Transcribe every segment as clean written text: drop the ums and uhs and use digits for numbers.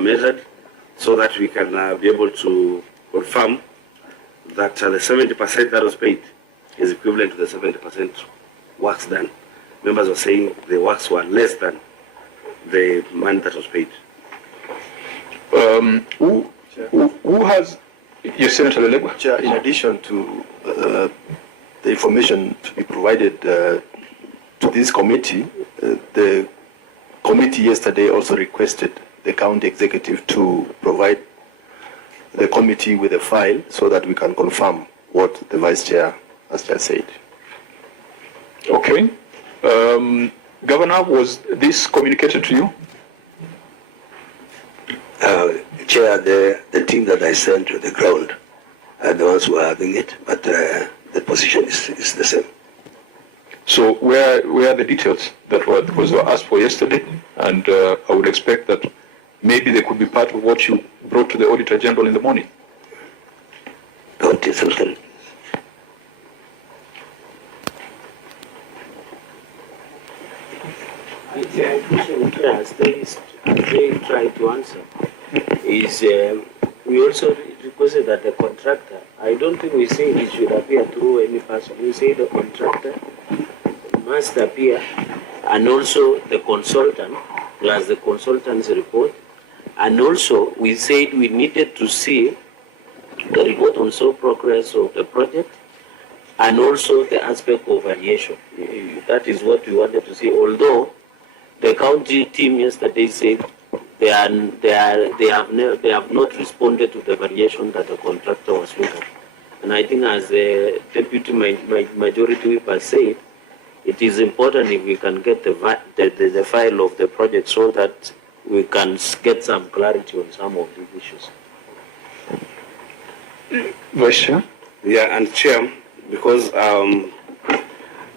measured so that we can be able to confirm that the 70% that was paid is equivalent to the 70% works done. Members were saying the works were less than the money that was paid. Who has, yes, Senator Lelegwa? Chair, in addition to the information to be provided to this committee, the committee yesterday also requested the county executive to provide the committee with a file so that we can confirm what the vice chair has just said. Okay. Governor, was this communicated to you? Chair, the team that I sent to the ground are the ones who are having it, but the position is the same. So where are the details that were asked for yesterday? And I would expect that maybe they could be part of what you brought to the Auditor General in the morning. They try to answer is we also requested that the contractor, I don't think we say it should appear through any person. We say the contractor must appear, and also the consultant plus the consultant's report, and also we said we needed to see the report on sole progress of the project and also the aspect of variation. That is what we wanted to see, although the county team yesterday said they have not responded to the variation that the contractor was looking at. And I think, as the deputy majority whip has said, it is important if we can get the file of the project so that we can get some clarity on some of these issues. Vice Chair? Yeah, and Chair, because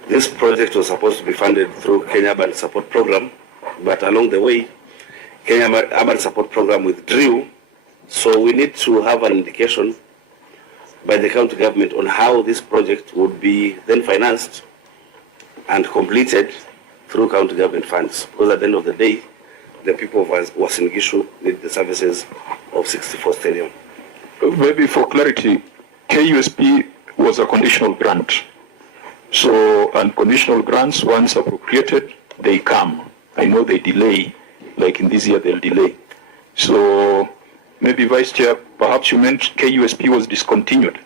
this project was supposed to be funded through Kenya Urban Support Program, but along the way, Kenya Urban Support Program withdrew, so we need to have an indication by the county government on how this project would be then financed and completed through county government funds. Because at the end of the day, the people of Uasin Gishu need the services of 64 Stadium. Maybe for clarity, KUSP was a conditional grant. So, and conditional grants, once appropriated, they come. I know they delay, like in this year they'll delay. So, maybe Vice Chair, perhaps you meant KUSP was discontinued.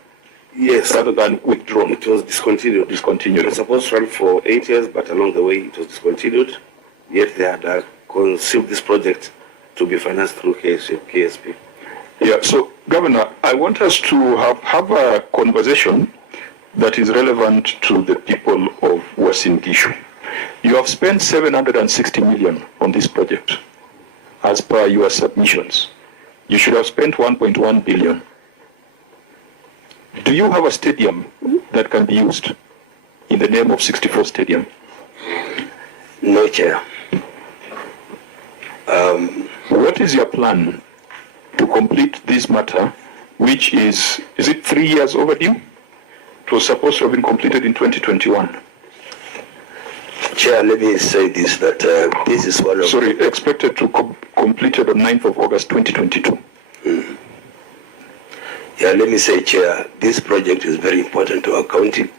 Yes. Rather than withdrawn. It was discontinued. It was supposed to run for 8 years, but along the way it was discontinued. Yet they had conceived this project to be financed through KSP. Yeah, so Governor, I want us to have a conversation that is relevant to the people of Uasin Gishu. You have spent 760 million on this project as per your submissions. You should have spent 1.1 billion. Do you have a stadium that can be used in the name of 64 Stadium? No, Chair. What is your plan to complete this matter, which is it 3 years overdue? It was supposed to have been completed in 2021. Chair, let me say this, that this is one of... Sorry, expected to completed on 9th of August 2022. Yeah, let me say, Chair, this project is very important to our county,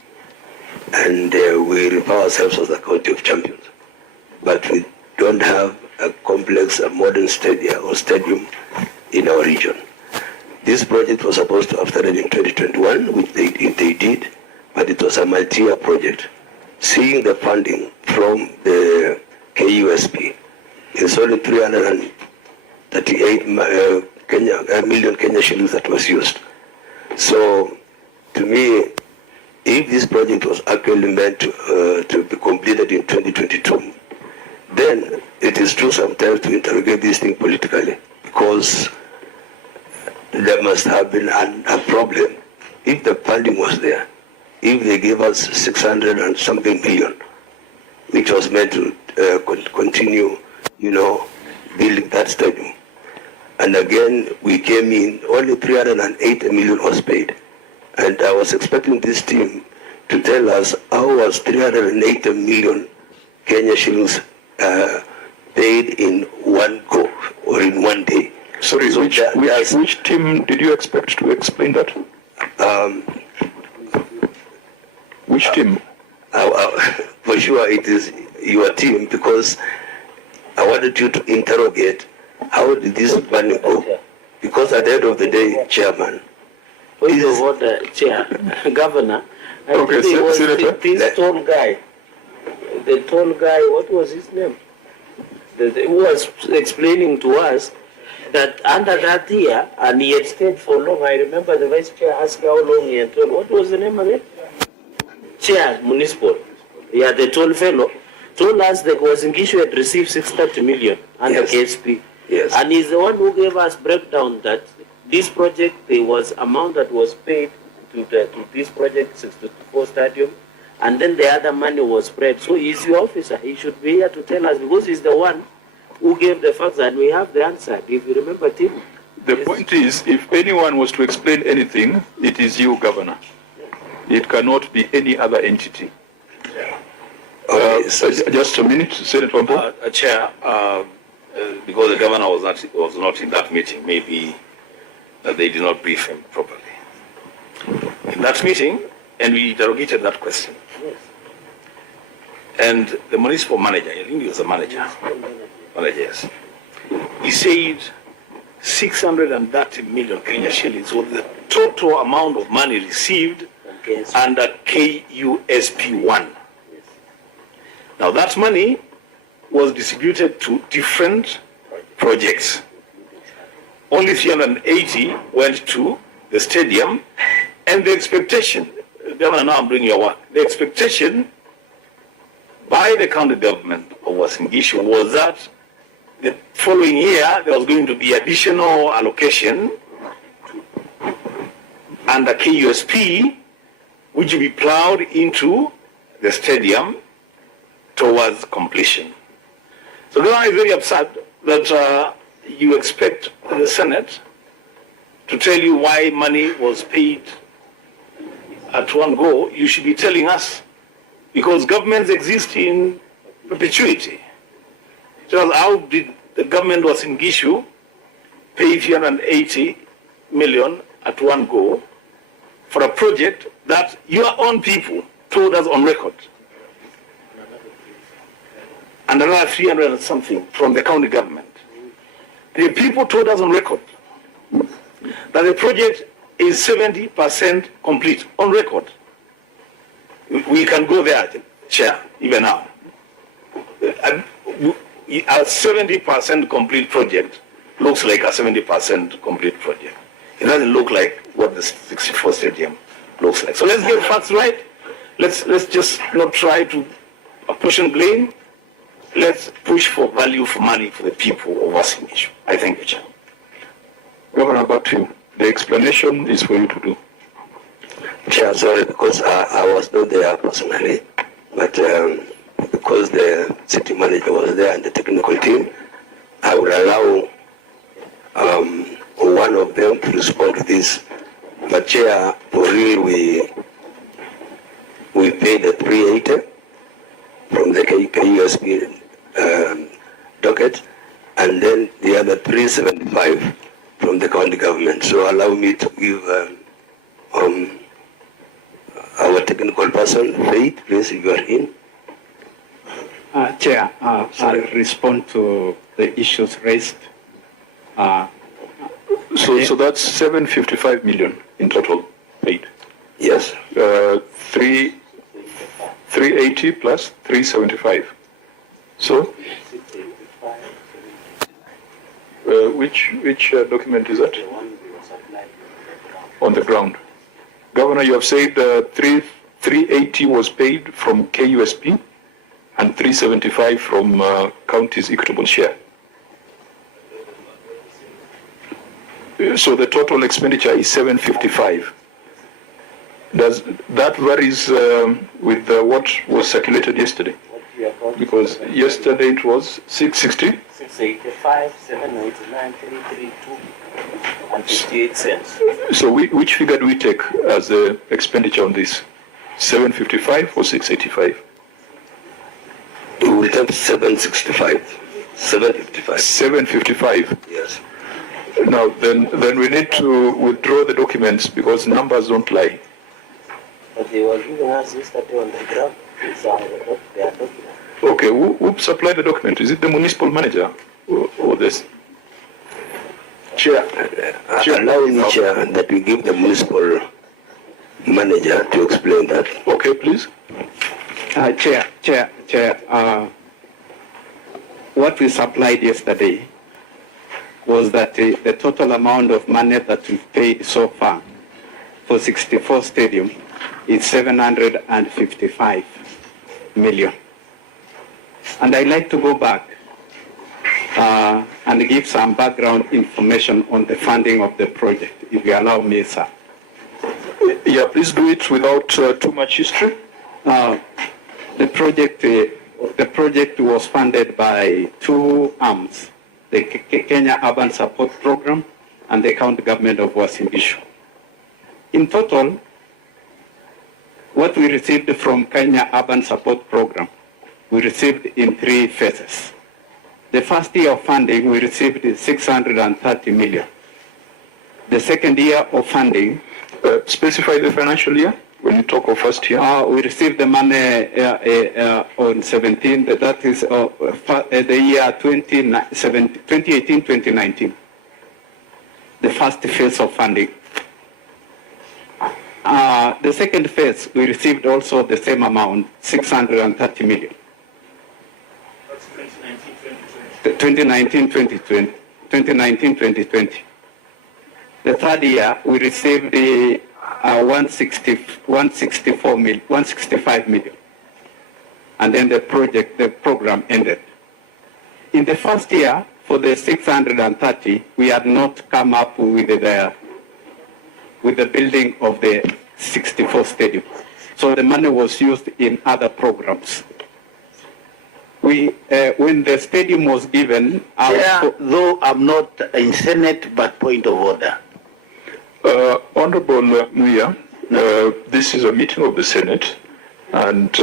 and we refer ourselves as the county of champions. But we don't have a complex, a modern stadium in our region. This project was supposed to have started in 2021, which they did, but it was a multi-year project. Seeing the funding from the KUSP, it's only 338 million Kenya shillings that was used. So, to me, if this project was actually meant to be completed in 2022, then it is true sometimes to interrogate this thing politically, because there must have been a problem if the funding was there. If they gave us 600 and something million, which was meant to continue, building that stadium. And again, we came in, only 308 million was paid. And I was expecting this team to tell us how was 308 million Kenya shillings paid in one go or in one day. Sorry, So which team did you expect to explain that? Which team? For sure it is your team, because I wanted you to interrogate how did this money go? Because at the end of the day, Chairman, Point of order, Chair, Governor. I Okay, think it was Senator. this tall guy. The tall guy, what was his name? Who was explaining to us that under that year, and he had stayed for long. I remember the Vice Chair asked how long he had told. What was the name again? Chair, Municipal. Yeah, the tall fellow told us that Uasin Gishu had received 630 million under KSP. Yes. And he's the one who gave us breakdown that this project, there was amount that was paid to this project, 64 stadium, and then the other money was spread. So he's the officer. He should be here to tell us, because he's the one who gave the facts, and we have the answer. If you remember, Tim. The point is, if anyone was to explain anything, it is you, Governor. It cannot be any other entity. Just a minute, Senator Wambo. Chair, because the governor was not in that meeting, maybe they did not brief him properly. In that meeting, and we interrogated that question. Yes. And the municipal manager, I think he was a manager, yes, he said 630 million Kenya shillings was the total amount of money received under KUSP1. Now that money was distributed to different projects. Only 380 went to the stadium, and the expectation, Governor, now I'm doing your work, the expectation by the county government of Uasin Gishu was that the following year there was going to be additional allocation under KUSP, which will be plowed into the stadium towards completion. So the governor is very upset that you expect the Senate to tell you why money was paid at one go. You should be telling us, because governments exist in perpetuity. So how did the government was in Gishu pay 380 million at one go for a project that your own people told us on record, and another 300 and something from the county government? The people told us on record that the project is 70% complete, on record. We can go there, Chair, even now. A 70% complete project looks like a 70% complete project. It doesn't look like what the 64 stadium looks like. So let's get facts right. Let's just not try to apportion blame. Let's push for value for money for the people of Uasin Gishu. I thank you, Chair. Governor, back to you. The explanation is for you to do. Chair, sorry, because I was not there personally, but because the city manager was there and the technical team, I would allow one of them to respond to this. But Chair, for real, we paid the 380 from the KUSP docket, and then the other 375 from the county government. So allow me to give our technical person, Faith, please, if you are in. Chair, I'll respond to the issues raised. So that's 755 million in total paid. Yes. 380 plus 375. So, which document is that? On the ground. Governor, you have said 380 was paid from KUSP and 375 from county's equitable share. So the total expenditure is 755. Does that varies with what was circulated yesterday? Because yesterday it was 660. 685, 799, 332, and 58 cents. So which figure do we take as the expenditure on this? 755 or 685? We will take 765. 755. 755. Yes. Now, then we need to withdraw the documents because numbers don't lie. But they were giving us yesterday on the ground. So they are documents. Okay, who supplied the document? Is it the municipal manager or this? Chair, allow me, Chair, that we give the municipal manager to explain that. Okay, please. Chair, what we supplied yesterday was that the total amount of money that we've paid so far for 64 stadium is 755 million. And I'd like to go back and give some background information on the funding of the project, if you allow me, sir. Yeah, please do it without too much history. The project was funded by two arms, the Kenya Urban Support Program and the county government of Uasin Gishu. In total, what we received from Kenya Urban Support Program, we received in 3 phases. The first year of funding, we received 630 million. The second year of funding, Specify the financial year when you talk of first year. we received the money on 17, that is the year 2018-2019, the first phase of funding. The second phase, we received also the same amount, 630 million. That's 2019-2020. 2019-2020. The third year, we received the 165 million. And then the program ended. In the first year, for the 630, we had not come up with the building of the 64 stadium. So the money was used in other programs. When the stadium was given, though I'm not in Senate, but point of order. Honorable Muya, this is a meeting of the Senate, and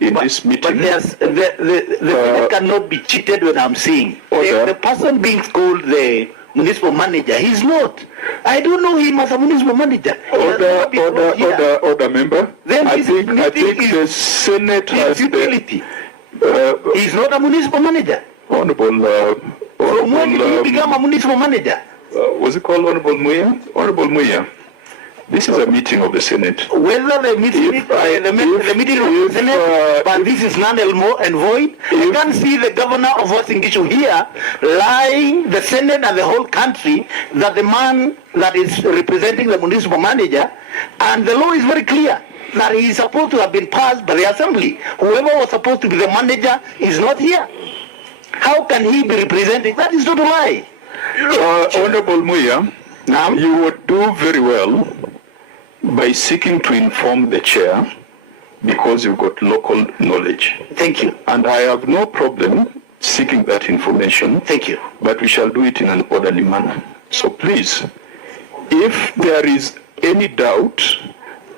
in this meeting... But the Senate cannot be cheated when I'm saying. The person being called the municipal manager, he's not. I don't know him as a municipal manager. Order, member. Then I think the Senate has futility. He's not a municipal manager. Honorable... From when did he become a municipal manager? Was it called Honorable Muya? Honorable Muya, this is a meeting of the Senate. Whether the meeting of the Senate, but this is null and void. You can see the governor of Uasin Gishu here lying the Senate and the whole country that the man that is representing the municipal manager, and the law is very clear that he is supposed to have been passed by the assembly. Whoever was supposed to be the manager is not here. How can he be representing? That is not a lie. Honorable Muya, you would do very well by seeking to inform the chair because you've got local knowledge. Thank you. And I have no problem seeking that information. Thank you. But we shall do it in an orderly manner. So please, if there is any doubt,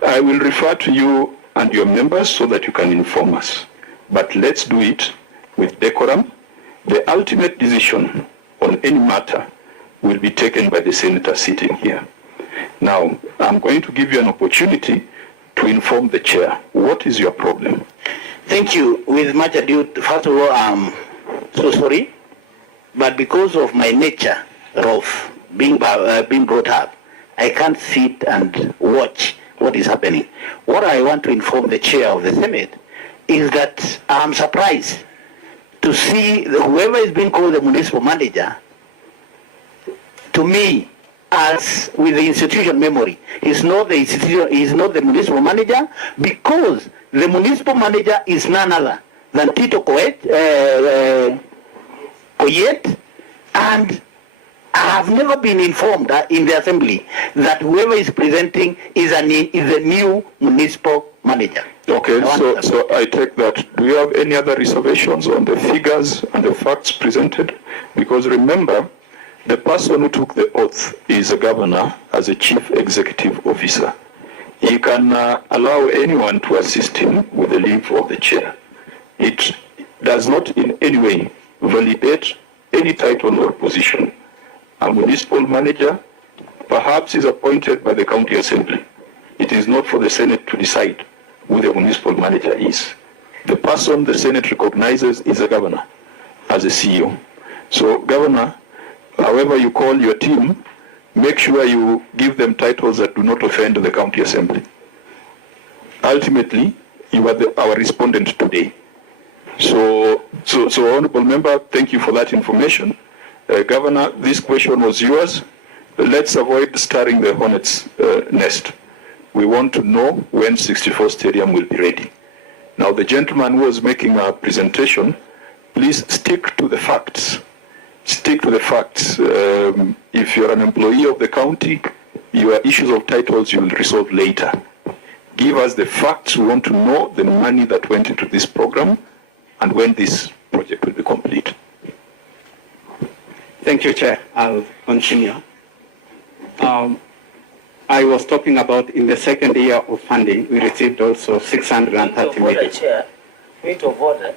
I will refer to you and your members so that you can inform us. But let's do it with decorum. The ultimate decision on any matter will be taken by the senator sitting here. Now, I'm going to give you an opportunity to inform the chair. What is your problem? Thank you. With much ado, first of all, I'm so sorry, but because of my nature of being brought up, I can't sit and watch what is happening. What I want to inform the chair of the Senate is that I'm surprised to see whoever is being called the municipal manager, to me, as with the institution memory, is not the institution, is not the municipal manager, because the municipal manager is none other than Tito Koyet, and I have never been informed in the assembly that whoever is presenting is a new municipal manager. Okay, so I take that. Do you have any other reservations on the figures and the facts presented? Because remember, the person who took the oath is a governor as a chief executive officer. He can allow anyone to assist him with the leave of the chair. It does not in any way validate any title or position. A municipal manager perhaps is appointed by the county assembly. It is not for the Senate to decide who the municipal manager is. The person the Senate recognizes is the governor as a CEO. So, Governor, however you call your team, make sure you give them titles that do not offend the county assembly. Ultimately, you are our respondent today. So, Honorable Member, thank you for that information. Governor, this question was yours. Let's avoid stirring the hornet's nest. We want to know when 64 Stadium will be ready. Now, the gentleman who was making a presentation, please stick to the facts. Stick to the facts. If you're an employee of the county, your issues of titles you will resolve later. Give us the facts. We want to know the money that went into this program and when this project will be complete. Thank you, Chair. I'll continue. I was talking about in the second year of funding, we received also 630 million. Chair, point of order.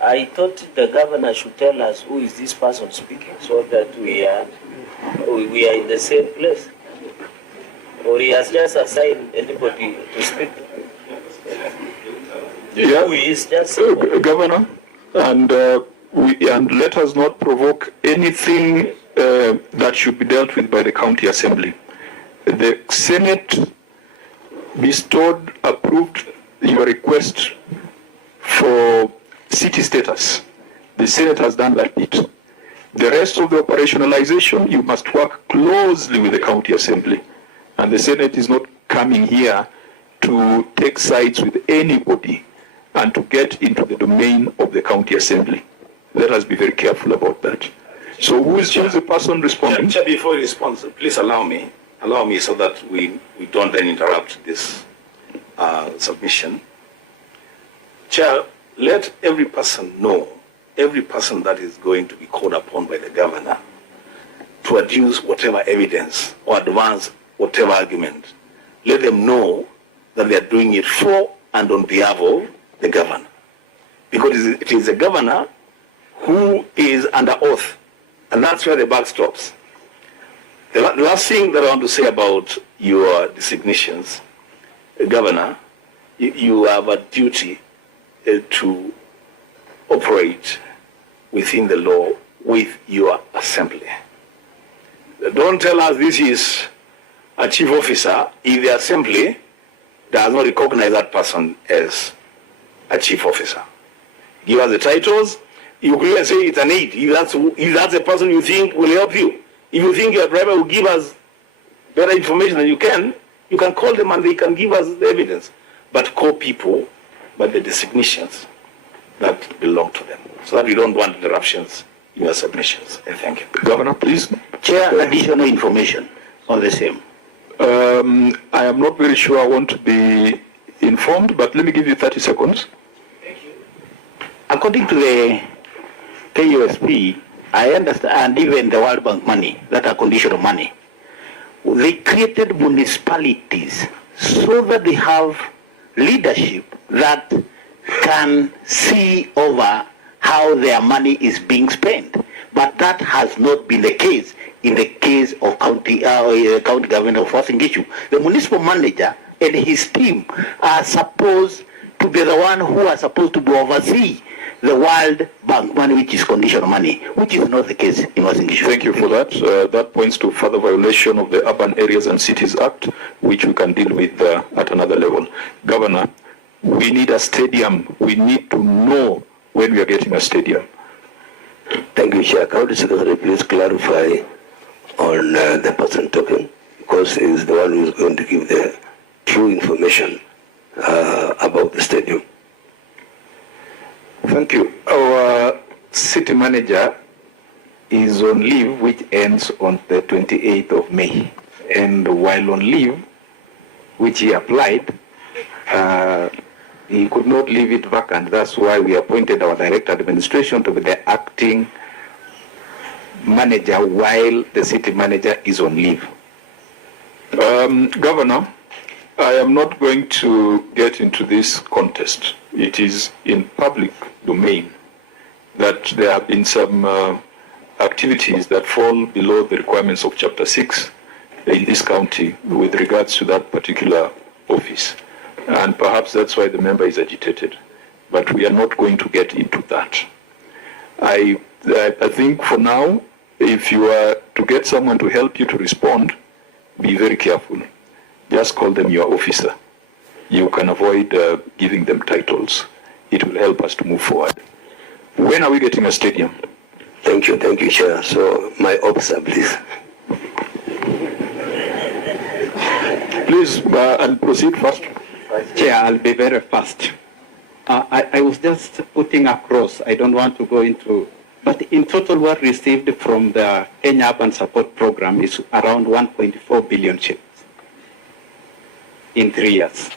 I thought the governor should tell us who is this person speaking so that we are in the same place. Or he has just assigned anybody to speak. Yeah, Who is just Governor, and let us not provoke anything that should be dealt with by the county assembly. The Senate approved your request for city status. The Senate has done that bit. The rest of the operationalization, you must work closely with the county assembly. And the Senate is not coming here to take sides with anybody and to get into the domain of the county assembly. Let us be very careful about that. So who is the person responding? Chair, before he responds, please allow me so that we don't then interrupt this submission. Chair, let every person know, every person that is going to be called upon by the governor to adduce whatever evidence or advance whatever argument, let them know that they are doing it for and on behalf of the governor. Because it is the governor who is under oath, and that's where the buck stops. The last thing that I want to say about your designations, Governor, you have a duty to operate within the law with your assembly. Don't tell us this is a chief officer if the assembly does not recognize that person as a chief officer. Give us the titles. You can even say it's an aide. If that's the person you think will help you. If you think your driver will give us better information than you can call them and they can give us the evidence. But call people by the designations that belong to them, so that we don't want interruptions in your submissions. Thank you. Governor, please. Chair, additional information on the same. I am not very sure I want to be informed, but let me give you 30 seconds. Thank you. According to the KUSP, I understand, and even the World Bank money, that are conditional money, they created municipalities so that they have leadership that can see over how their money is being spent. But that has not been the case in the case of county government of Uasin Gishu. The municipal manager and his team are supposed to be the one who are supposed to oversee the World Bank money, which is conditional money, which is not the case in Uasin Gishu. Thank you for that. That points to further violation of the Urban Areas and Cities Act, which we can deal with at another level. Governor, we need a stadium. We need to know when we are getting a stadium. Thank you, Chair. County Secretary, please clarify on the person talking, because he is the one who is going to give the true information about the stadium. Thank you. Our city manager is on leave, which ends on the 28th of May. And while on leave, which he applied, he could not leave it vacant. That's why we appointed our direct administration to be the acting manager while the city manager is on leave. Governor, I am not going to get into this contest. It is in public domain that there have been some activities that fall below the requirements of Chapter 6 in this county with regards to that particular office. And perhaps that's why the member is agitated. But we are not going to get into that. I think for now, if you are to get someone to help you to respond, be very careful. Just call them your officer. You can avoid giving them titles. It will help us to move forward. When are we getting a stadium? Thank you, Chair. So, my officer, please. Please, and proceed fast. Chair, I'll be very fast. I was just putting across, I don't want to go into, but in total what received from the Kenya Urban Support Program is around 1.4 billion shillings in 3 years.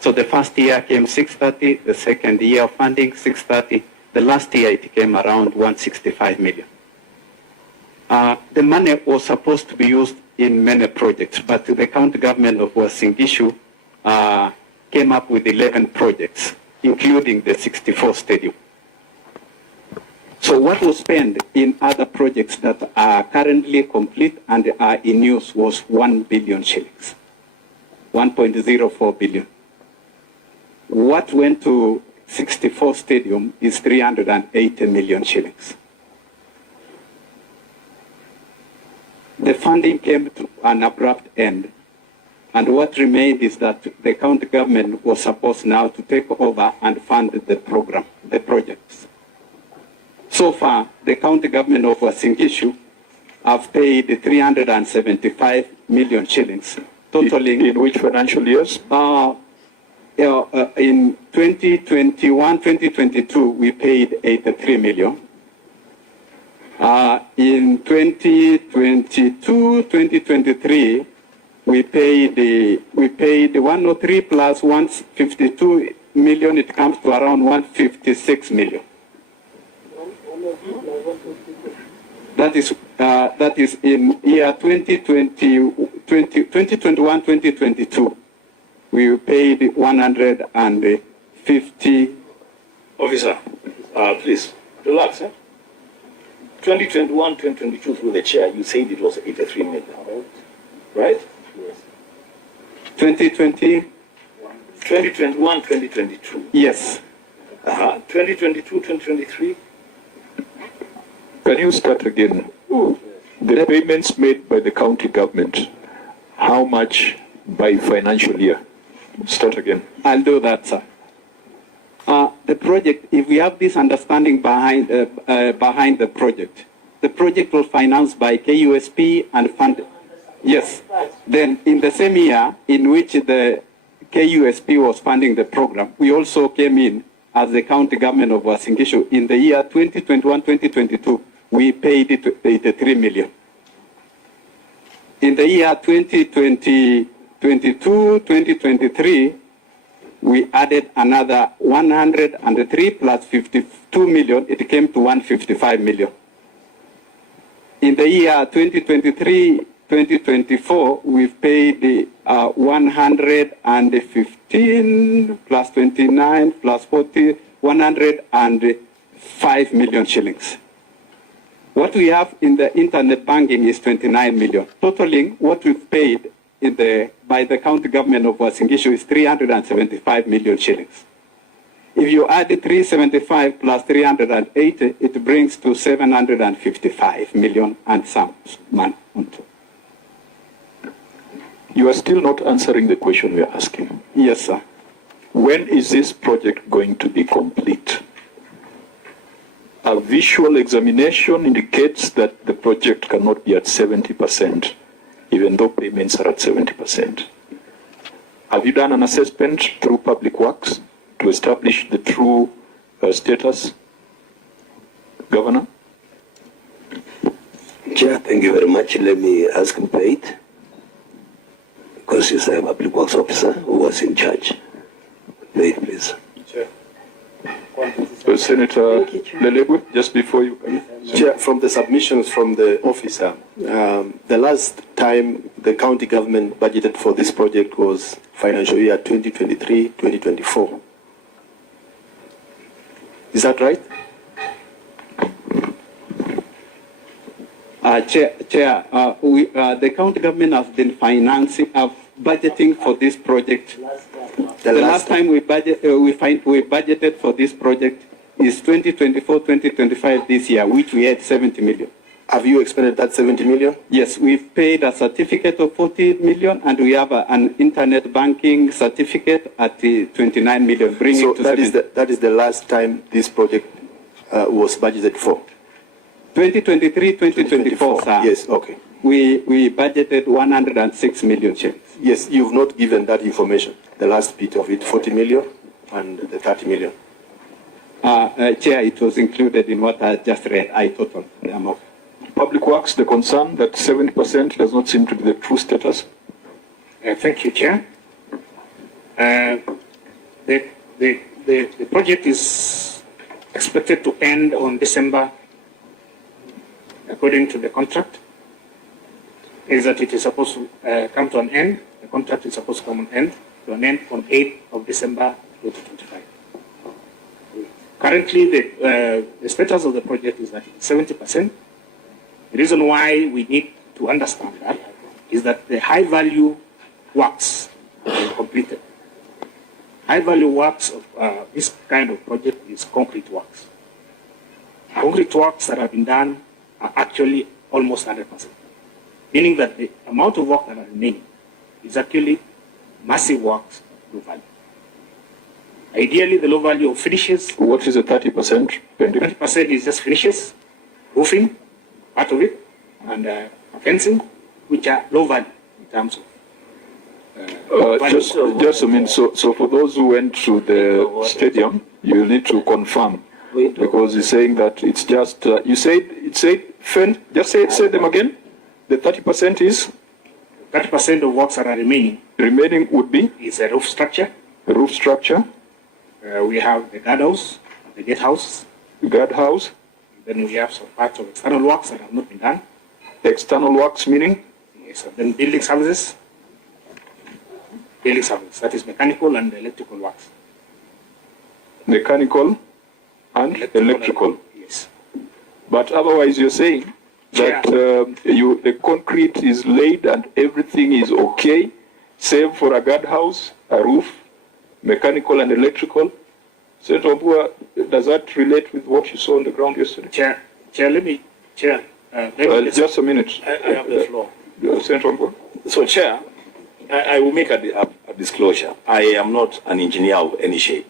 So the first year came 630, the second year of funding 630, the last year it came around 165 million. The money was supposed to be used in many projects, but the county government of Uasin Gishu came up with 11 projects, including the 64 stadium. So what was spent in other projects that are currently complete and are in use was 1 billion shillings, 1.04 billion. What went to 64 stadium is 380 million shillings. The funding came to an abrupt end. And what remained is that the county government was supposed now to take over and fund the program, the projects. So far, the county government of Uasin Gishu have paid 375 million shillings, totaling... In which financial years? In 2021, 2022, we paid 83 million. In 2022, 2023, we paid 103 plus 152 million. It comes to around 156 million. That is in year 2021, 2022. We paid 150. Officer, please relax. 2021, 2022 through the chair, you said it was 83 million, right? 2020? 2021, 2022. Yes. 2022, 2023. Can you start again? The payments made by the county government, how much by financial year? Start again. I'll do that, sir. The project, if we have this understanding behind the project was financed by KUSP and funded. Yes. Then in the same year in which the KUSP was funding the program, we also came in as the county government of Uasin Gishu. In the year 2021-2022, we paid it 83 million. In the year 2022-2023, we added another 103 plus 52 million. It came to 155 million. In the year 2023-2024, we've paid 115 plus 29 plus 40, 105 million shillings. What we have in the internet banking is 29 million. Totaling what we've paid by the county government of Uasin Gishu is 375 million shillings. If you add 375 plus 380, it brings to 755 million and some money on top. You are still not answering the question we are asking. Yes, sir. When is this project going to be complete? A visual examination indicates that the project cannot be at 70%, even though payments are at 70%. Have you done an assessment through Public Works to establish the true status, Governor? Chair, thank you very much. Let me ask Pate, because he's a Public Works officer who was in charge. Pate, please. Chair. Senator Lelegu, just before you come. Chair, from the submissions from the officer, the last time the county government budgeted for this project was financial year 2023-2024. Is that right? Chair, the county government has been budgeting for this project. The last time we budgeted for this project is 2024-2025 this year, which we had 70 million. Have you expended that 70 million? Yes, we've paid a certificate of 40 million, and we have an internet banking certificate at 29 million, bringing So to that is the last time this project was budgeted for? 2023-2024, sir. Yes, okay. We budgeted 106 million shillings. Yes, you've not given that information, the last bit of it, 40 million and the 30 million. Chair, it was included in what I just read. I totaled the amount. Public Works, the concern that 70% does not seem to be the true status. Thank you, Chair. The project is expected to end on December, according to the contract. Is that it is supposed to come to an end. The contract is supposed to come to an end on 8th of December 2025. Currently, the status of the project is that it's 70%. The reason why we need to understand that is that the high-value works have been completed. High-value works of this kind of project is concrete works. Concrete works that have been done are actually almost 100%, meaning that the amount of work that are remaining is actually massive works, low value. Ideally, the low value of finishes. What is the 30%? 30% is just finishes, roofing, part of it, and fencing, which are low value in terms of. Just a minute. So for those who went to the stadium, you need to confirm, because he's saying that it's just. You said just say them again. The 30% is. 30% of works that are remaining. Remaining would be. Is a roof structure. The roof structure. We have the guardhouse, the gatehouse. The guardhouse. Then we have some parts of external works that have not been done. External works meaning? Yes, and then building services. Building services, that is mechanical and electrical works. Mechanical and electrical. Yes. But otherwise you're saying that the concrete is laid and everything is okay, save for a guardhouse, a roof, mechanical and electrical. Senator Obua, does that relate with what you saw on the ground yesterday? Chair, let me just a minute. I have the floor. Senator Obua. So, Chair, I will make a disclosure. I am not an engineer of any shape,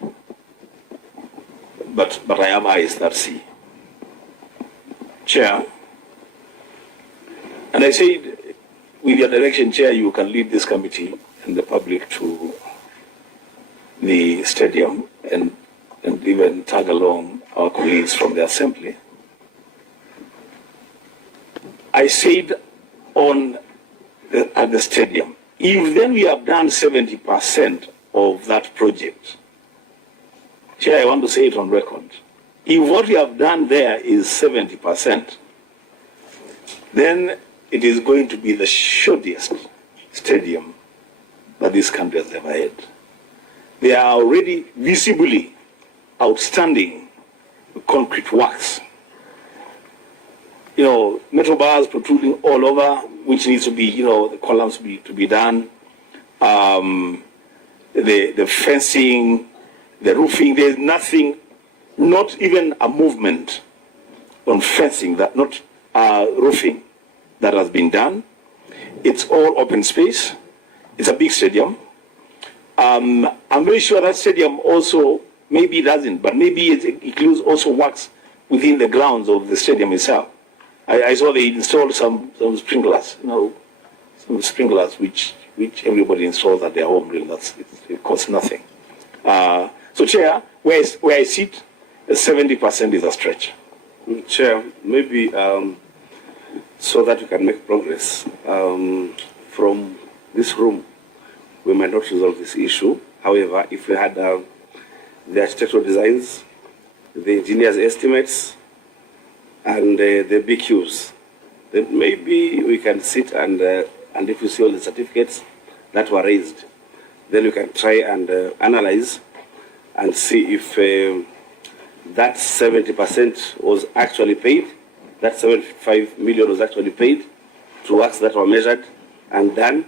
but I have eyes that see. Chair, and I said, with your direction, Chair, you can lead this committee and the public to the stadium and even tag along our colleagues from the assembly. I said at the stadium, if then we have done 70% of that project, Chair, I want to say it on record. If what we have done there is 70%, then it is going to be the shoddiest stadium that this country has ever had. They are already visibly outstanding concrete works. Metal bars protruding all over, which needs to be, the columns to be done. The fencing, the roofing, there's nothing, not even a movement on fencing, roofing that has been done. It's all open space. It's a big stadium. I'm very sure that stadium also, maybe it doesn't, but maybe it includes also works within the grounds of the stadium itself. I saw they installed some sprinklers, some sprinklers which everybody installs at their home. Really, it costs nothing. So, Chair, where I sit, 70% is a stretch. Chair, maybe so that we can make progress from this room, we might not resolve this issue. However, if we had the architectural designs, the engineer's estimates, and the BQs, then maybe we can sit and if you see all the certificates that were raised, then we can try and analyze and see if that 70% was actually paid that 75 million was actually paid to works that were measured and done,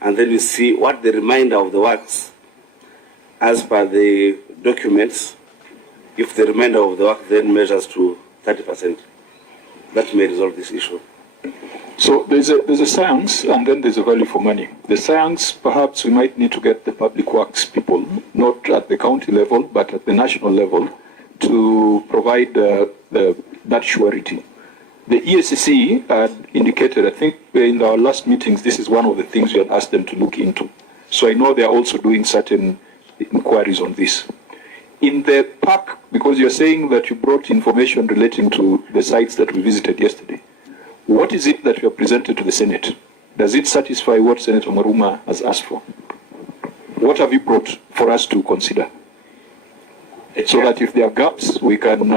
and then we see what the remainder of the works, as per the documents, if the remainder of the work then measures to 30%, that may resolve this issue. So there's a science and then there's a value for money. The science, perhaps we might need to get the public works people, not at the county level, but at the national level, to provide that surety. The ESCC had indicated, I think in our last meetings, this is one of the things we had asked them to look into. So I know they are also doing certain inquiries on this. In the park, because you're saying that you brought information relating to the sites that we visited yesterday, what is it that you have presented to the Senate? Does it satisfy what Senator Maruma has asked for? What have you brought for us to consider? So that if there are gaps, we can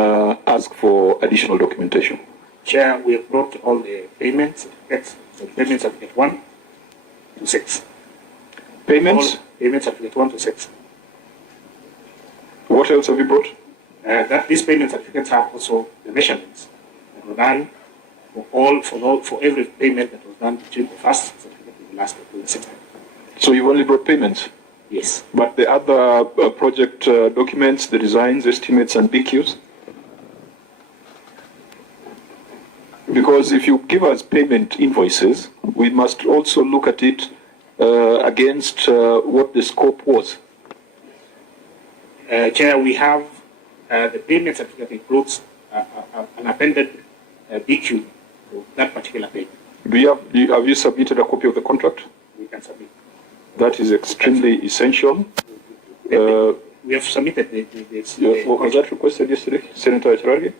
ask for additional documentation. Chair, we have brought all the payment certificates, so payment certificate 1 to 6. Payments? All payment certificate 1 to 6. What else have you brought? That these payment certificates have also the measurements that were done for every payment that was done between the first certificate and the last to the 6th. So you've only brought payments? Yes. But the other project documents, the designs, estimates, and BQs? Because if you give us payment invoices, we must also look at it against what the scope was. Chair, we have the payment certificate includes an appended BQ for that particular payment. Have you submitted a copy of the contract? We can submit. That is extremely essential. We have submitted was that requested yesterday, Senator Echaragi?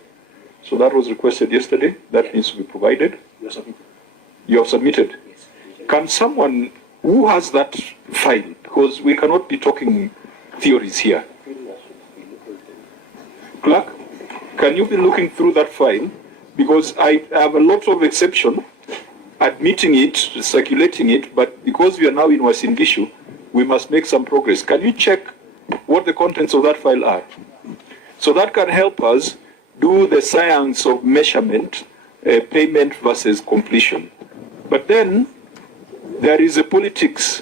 So that was requested yesterday. That needs to be provided. We have submitted. You have submitted? Yes. Can someone who has that file, because we cannot be talking theories here. Clerk, can you be looking through that file? Because I have a lot of exception admitting it, circulating it, but because we are now in Uasin Gishu, we must make some progress. Can you check what the contents of that file are? So that can help us do the science of measurement, payment versus completion. But then there is a politics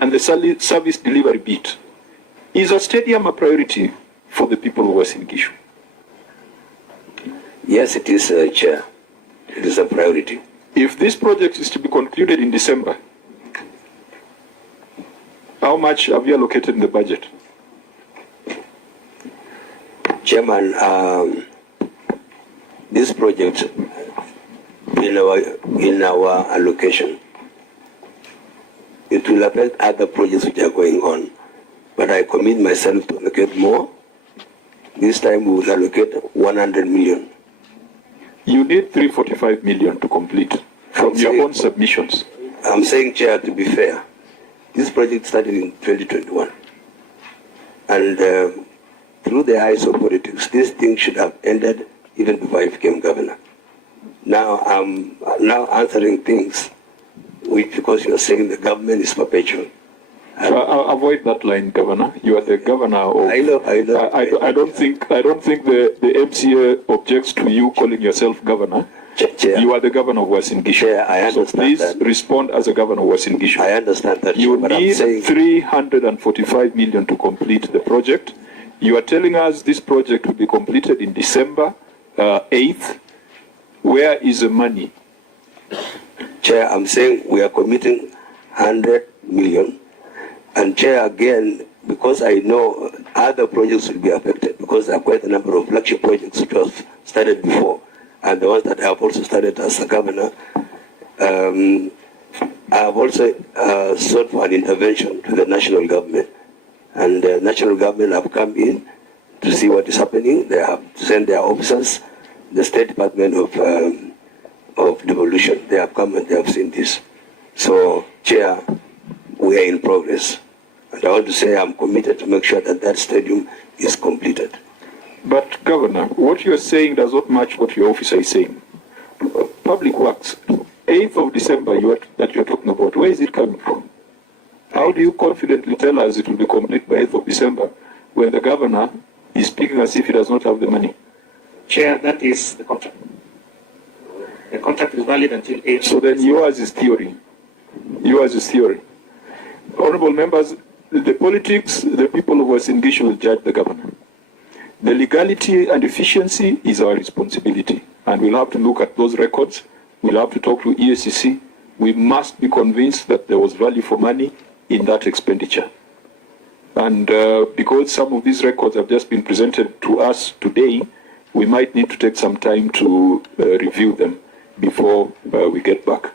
and the service delivery bit. Is a stadium a priority for the people of Uasin Gishu? Yes, it is, Chair. It is a priority. If this project is to be concluded in December, how much have you allocated in the budget? Chairman, this project in our allocation, it will affect other projects which are going on. But I commit myself to allocate more. This time we will allocate 100 million. You need 345 million to complete from your own submissions. I'm saying, Chair, to be fair, this project started in 2021. And through the eyes of politics, this thing should have ended even before I became governor. Now I'm answering things which, because you're saying the government is perpetual. Avoid that line, Governor. You are the governor of. I know. I don't think the MCA objects to you calling yourself governor. Chair, you are the governor of Uasin Gishu. Chair, I understand so please that. Respond as a governor of Uasin Gishu. I understand that. You but need I'm saying 345 million to complete the project. You are telling us this project will be completed in December 8th. Where is the money? Chair, I'm saying we are committing 100 million. And Chair, again, because I know other projects will be affected, because there are quite a number of flagship projects which have started before, and the ones that I have also started as a governor. I have also sought for an intervention to the national government. And the national government have come in to see what is happening. They have sent their officers, the State Department of Devolution. They have come and they have seen this. So, Chair, we are in progress. And I want to say I'm committed to make sure that that stadium is completed. But, Governor, what you're saying does not match what your officer is saying. Public Works, 8th of December that you're talking about, where is it coming from? How do you confidently tell us it will be complete by 8th of December when the governor is speaking as if he does not have the money? Chair, that is the contract. The contract is valid until April. So then yours is theory. Yours is theory. Honorable members, the politics, the people of Uasin Gishu will judge the governor. The legality and efficiency is our responsibility. And we'll have to look at those records. We'll have to talk to EACC. We must be convinced that there was value for money in that expenditure. And because some of these records have just been presented to us today, we might need to take some time to review them before we get back.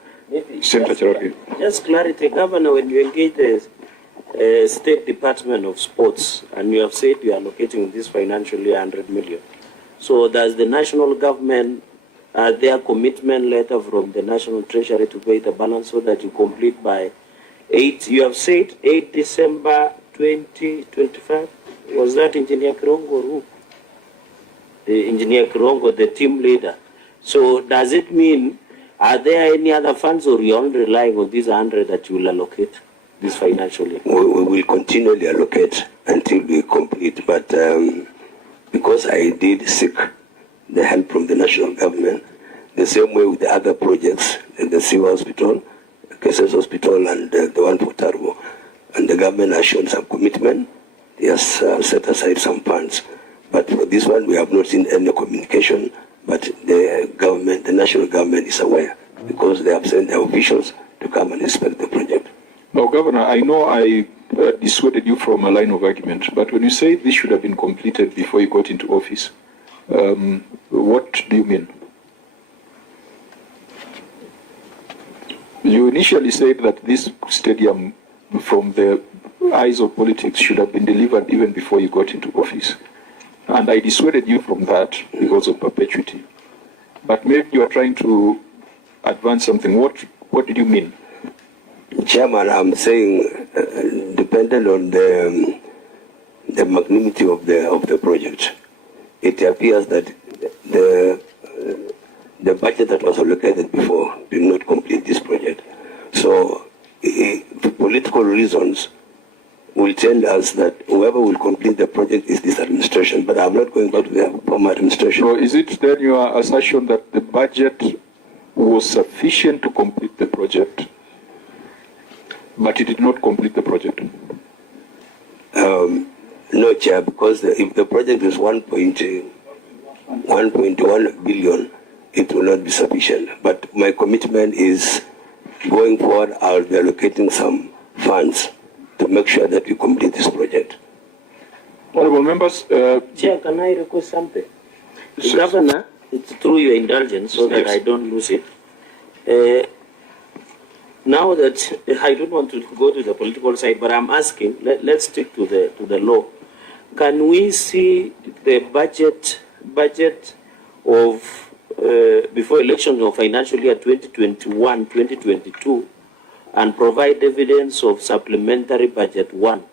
Senator Just clarity, Governor, when you engage the State Department of Sports and you have said you are allocating this financial year 100 million, so does the national government, their commitment letter from the National Treasury to pay the balance so that you complete by 8, you have said 8 December 2025? Was that Engineer Kirongo or who? The Engineer Kirongo, the team leader. So does it mean, are there any other funds or you're only relying on these 100 that you will allocate this financial year? We will continually allocate until we complete, but because I did seek the help from the national government, the same way with the other projects, the Siwa Hospital, Cases Hospital, and the one for Tarbo, and the government has shown some commitment. He has set aside some funds. But for this one, we have not seen any communication, but the government, the national government is aware because they have sent their officials to come and inspect the project. Now, Governor, I know I dissuaded you from a line of argument, but when you say this should have been completed before you got into office, what do you mean? You initially said that this stadium, from the eyes of politics, should have been delivered even before you got into office. And I dissuaded you from that because of perpetuity. But maybe you are trying to advance something. What did you mean? Chairman, I'm saying, depending on the magnitude of the project, it appears that the budget that was allocated before did not complete this project. So, for political reasons, will tell us that whoever will complete the project is this administration, but I'm not going back to the former administration. So is it then your assertion that the budget was sufficient to complete the project, but it did not complete the project? No, Chair, because if the project is 1.1 billion, it will not be sufficient. But my commitment is going forward, I'll be allocating some funds to make sure that we complete this project. Honorable members, Chair, can I request something? The Governor, it's through your indulgence so that I don't lose it. Now that I don't want to go to the political side, but I'm asking, let's stick to the law. Can we see the budget of before elections of financial year 2021-2022 and provide evidence of supplementary budget 1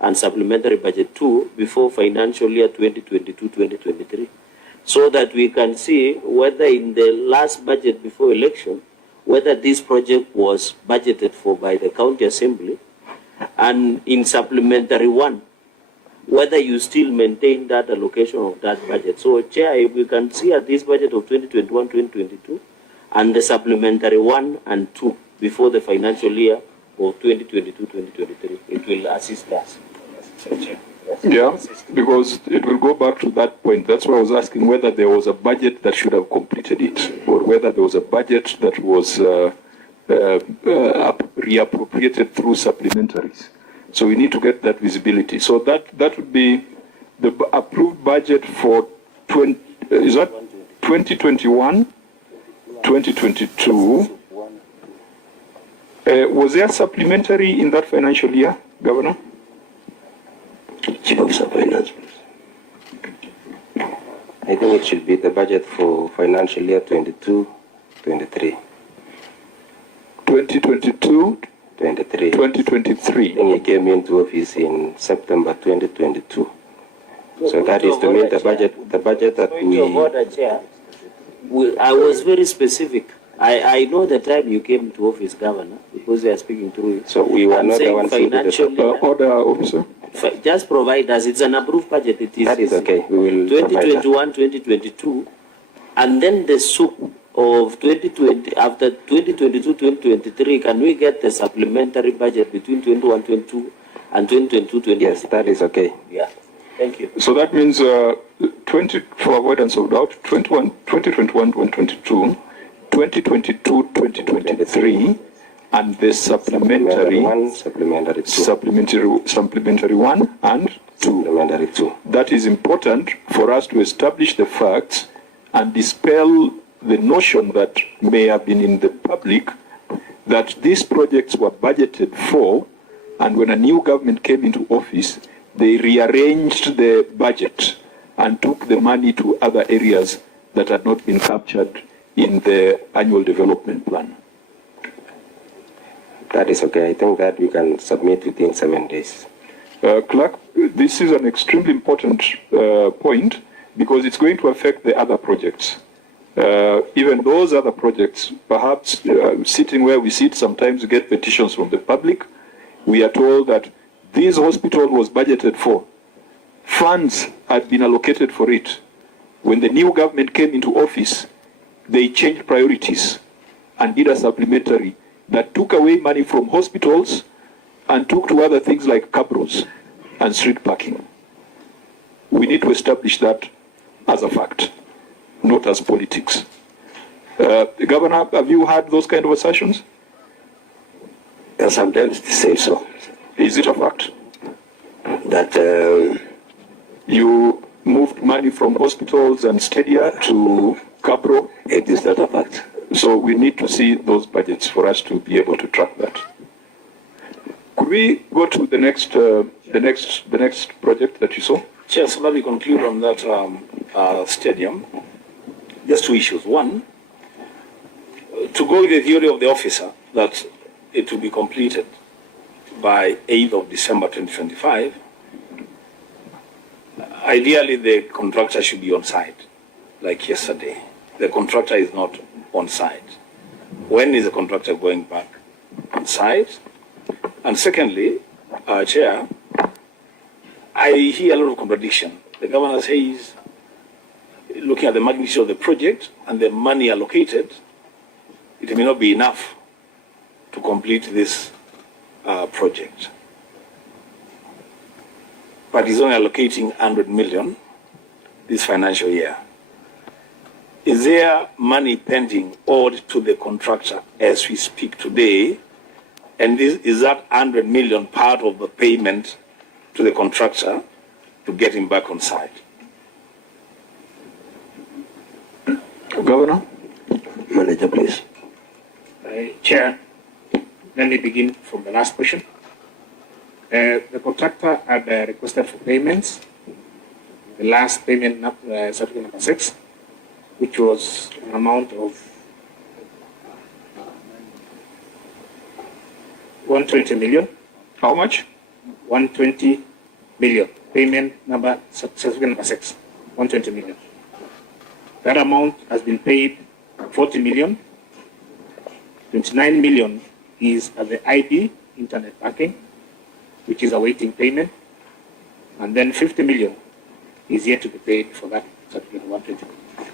and supplementary budget 2 before financial year 2022-2023, so that we can see whether in the last budget before election, whether this project was budgeted for by the county assembly, and in supplementary 1, whether you still maintain that allocation of that budget. So, Chair, if we can see at this budget of 2021-2022 and the supplementary 1 and 2 before the financial year of 2022-2023, it will assist us. yeah, because it will go back to that point. That's why I was asking whether there was a budget that should have completed it, or whether there was a budget that was reappropriated through supplementaries. So we need to get that visibility. So that would be the approved budget for 2021, 2022. Was there supplementary in that financial year, Governor? Chief of Finance. I think it should be the budget for financial year 22-23. 2022, 23. 2023. I think he came into office in September 2022. So that is to mean the budget that we... I was very specific. I know the time you came to office, Governor, because we are speaking through it. So we were not the ones who did the order, officer. Just provide us. It's an approved budget. It is. That is okay. We will 2021, 2022, and then the soup of 2020, after 2022-2023, can we get the supplementary budget between 21-22 and 2022-23? Yes, that is okay. Yeah. Thank you. So that means 20, for avoidance of doubt, 2021-2022, 2022-2023, and the supplementary one, supplementary two. Supplementary 1 and 2. Supplementary 2. That is important for us to establish the facts and dispel the notion that may have been in the public that these projects were budgeted for, and when a new government came into office, they rearranged the budget and took the money to other areas that had not been captured in the annual development plan. That is okay. I think that we can submit within 7 days. Clerk, this is an extremely important point because it's going to affect the other projects. Even those other projects, perhaps sitting where we sit, sometimes we get petitions from the public. We are told that this hospital was budgeted for. Funds had been allocated for it. When the new government came into office, they changed priorities and did a supplementary that took away money from hospitals and took to other things like cabros and street parking. We need to establish that as a fact, not as politics. Governor, have you had those kind of assertions? And sometimes they say so. Is it a fact that you moved money from hospitals and stadia to cabro? It is not a fact. So we need to see those budgets for us to be able to track that. Could we go to the next project that you saw? Chair, so let me conclude on that stadium. Just two issues. One, to go with the theory of the officer that it will be completed by 8th of December 2025, ideally the contractor should be on site, like yesterday. The contractor is not on site. When is the contractor going back on site? And secondly, Chair, I hear a lot of contradiction. The governor says, looking at the magnitude of the project and the money allocated, it may not be enough to complete this project. But he's only allocating 100 million this financial year. Is there money pending owed to the contractor as we speak today? And is that 100 million part of the payment to the contractor to get him back on site? Governor? Manager, please. Chair, let me begin from the last question. The contractor had requested for payments. The last payment, certificate number 6, which was an amount of 120 million. How much? 120 million. Payment number, certificate number 6, 120 million. That amount has been paid 40 million. 29 million is at the ID, internet banking, which is awaiting payment. And then 50 million is yet to be paid for that certificate of 120 million.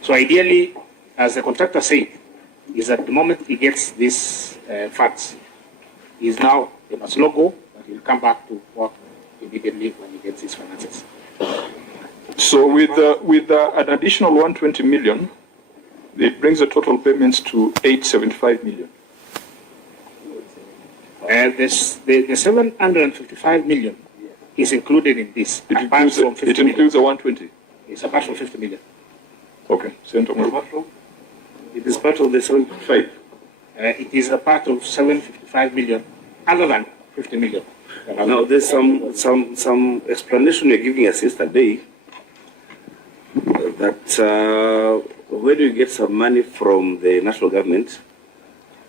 So ideally, as the contractor said, is that the moment he gets these facts, he is now a must logo, but he'll come back to work immediately when he gets his finances. So with an additional 120 million, it brings the total payments to 875 million. The 755 million is included in this. It includes the 120. It's apart from 50 million. Okay. It is part of the 755. It is a part of 755 million, other than 50 million. Now, there's some explanation you're giving us yesterday that where do you get some money from the national government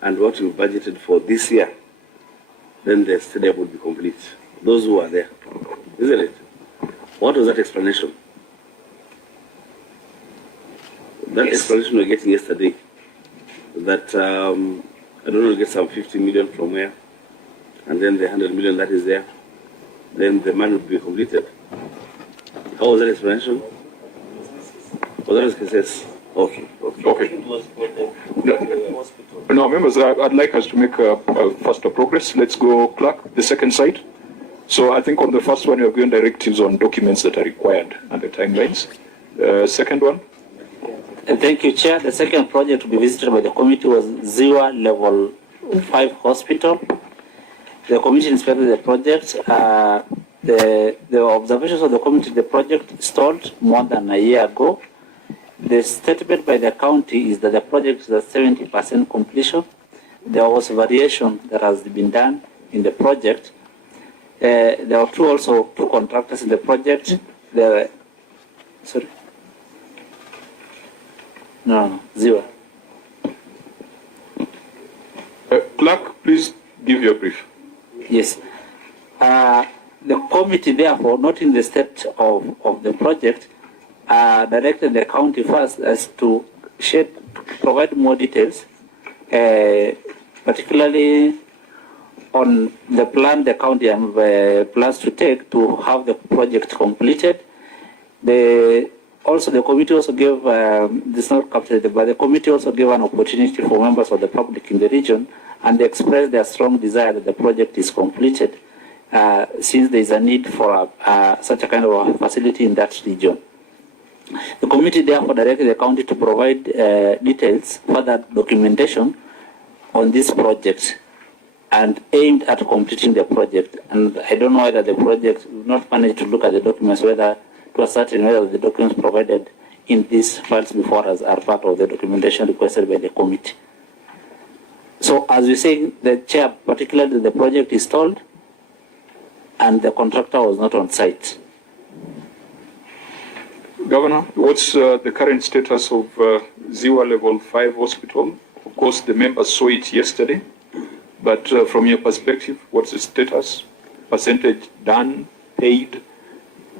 and what you budgeted for this year, then the stadium would be complete. Those who are there, isn't it? What was that explanation? That explanation we're getting yesterday, that I don't know, get some 50 million from where, and then the 100 million that is there, then the money would be completed. How was that explanation? Was that Okay. Okay. It was for the hospital. Now, members, I'd like us to make faster progress. Let's go, clerk, the second side. So I think on the first one, you have given directives on documents that are required and the timelines. Second one? Thank you, Chair. The second project to be visited by the committee was Ziwa Level 5 Hospital. The committee inspected the project. The observations of the committee, the project stalled more than a year ago. The statement by the county is that the project is at 70% completion. There was variation that has been done in the project. There were two contractors in the project. Zero. Clerk, please give your brief. Yes. The committee, therefore, not in the state of the project, directed the county first as to provide more details, particularly on the plan the county plans to take to have the project completed. The committee also gave, this is not captured, but the committee also gave an opportunity for members of the public in the region, and they expressed their strong desire that the project is completed, since there is a need for such a kind of a facility in that region. The committee therefore directed the county to provide details, further documentation on this project, and aimed at completing the project. And I don't know whether the project will not manage to look at the documents, whether to ascertain whether the documents provided in these files before us are part of the documentation requested by the committee. So as we say, the chair, particularly the project is stalled and the contractor was not on site. Governor, what's the current status of Ziwa Level 5 Hospital? Of course, the members saw it yesterday, but from your perspective, what's the status? Percentage done, paid,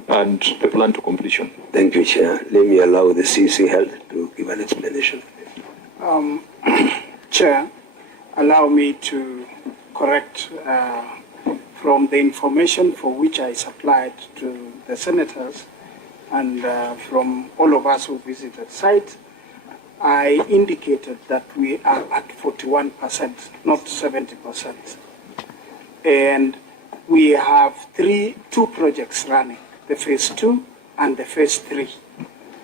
and the plan to completion? Thank you, Chair. Let me allow the CC Health to give an explanation. Chair, allow me to correct from the information for which I supplied to the senators and from all of us who visited site, I indicated that we are at 41%, not 70%. And we have two projects running, the phase 2 and the phase 3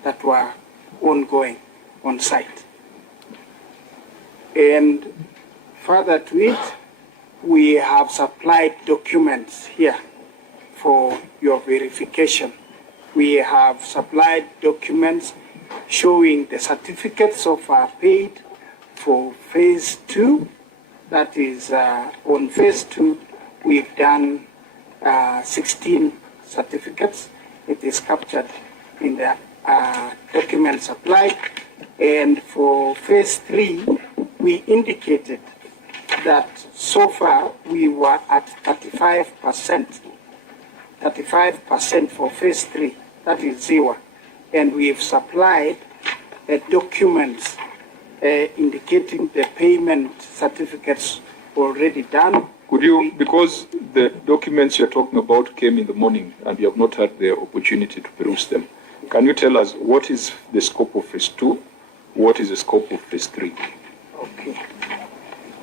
that were ongoing on site. And further to it, we have supplied documents here for your verification. We have supplied documents showing the certificates of our paid for phase 2. That is, on phase 2, we've done 16 certificates. It is captured in the document supplied. And for phase 3, we indicated that so far we were at 35%. 35% for phase 3, that is zero. And we have supplied documents indicating the payment certificates already done. Could you, because the documents you're talking about came in the morning and you have not had the opportunity to peruse them, can you tell us what is the scope of phase 2? What is the scope of phase 3? Okay.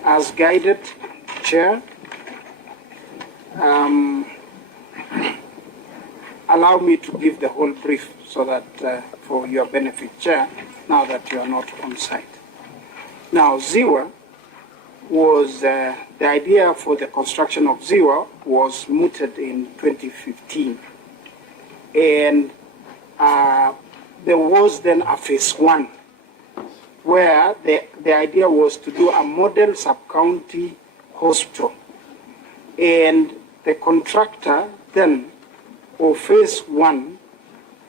As guided, Chair, allow me to give the whole brief so that for your benefit, Chair, now that you are not on site. Now, Ziwa was, the idea for the construction of Ziwa was mooted in 2015. And there was then a phase 1 where the idea was to do a model sub-county hospital. And the contractor then of phase 1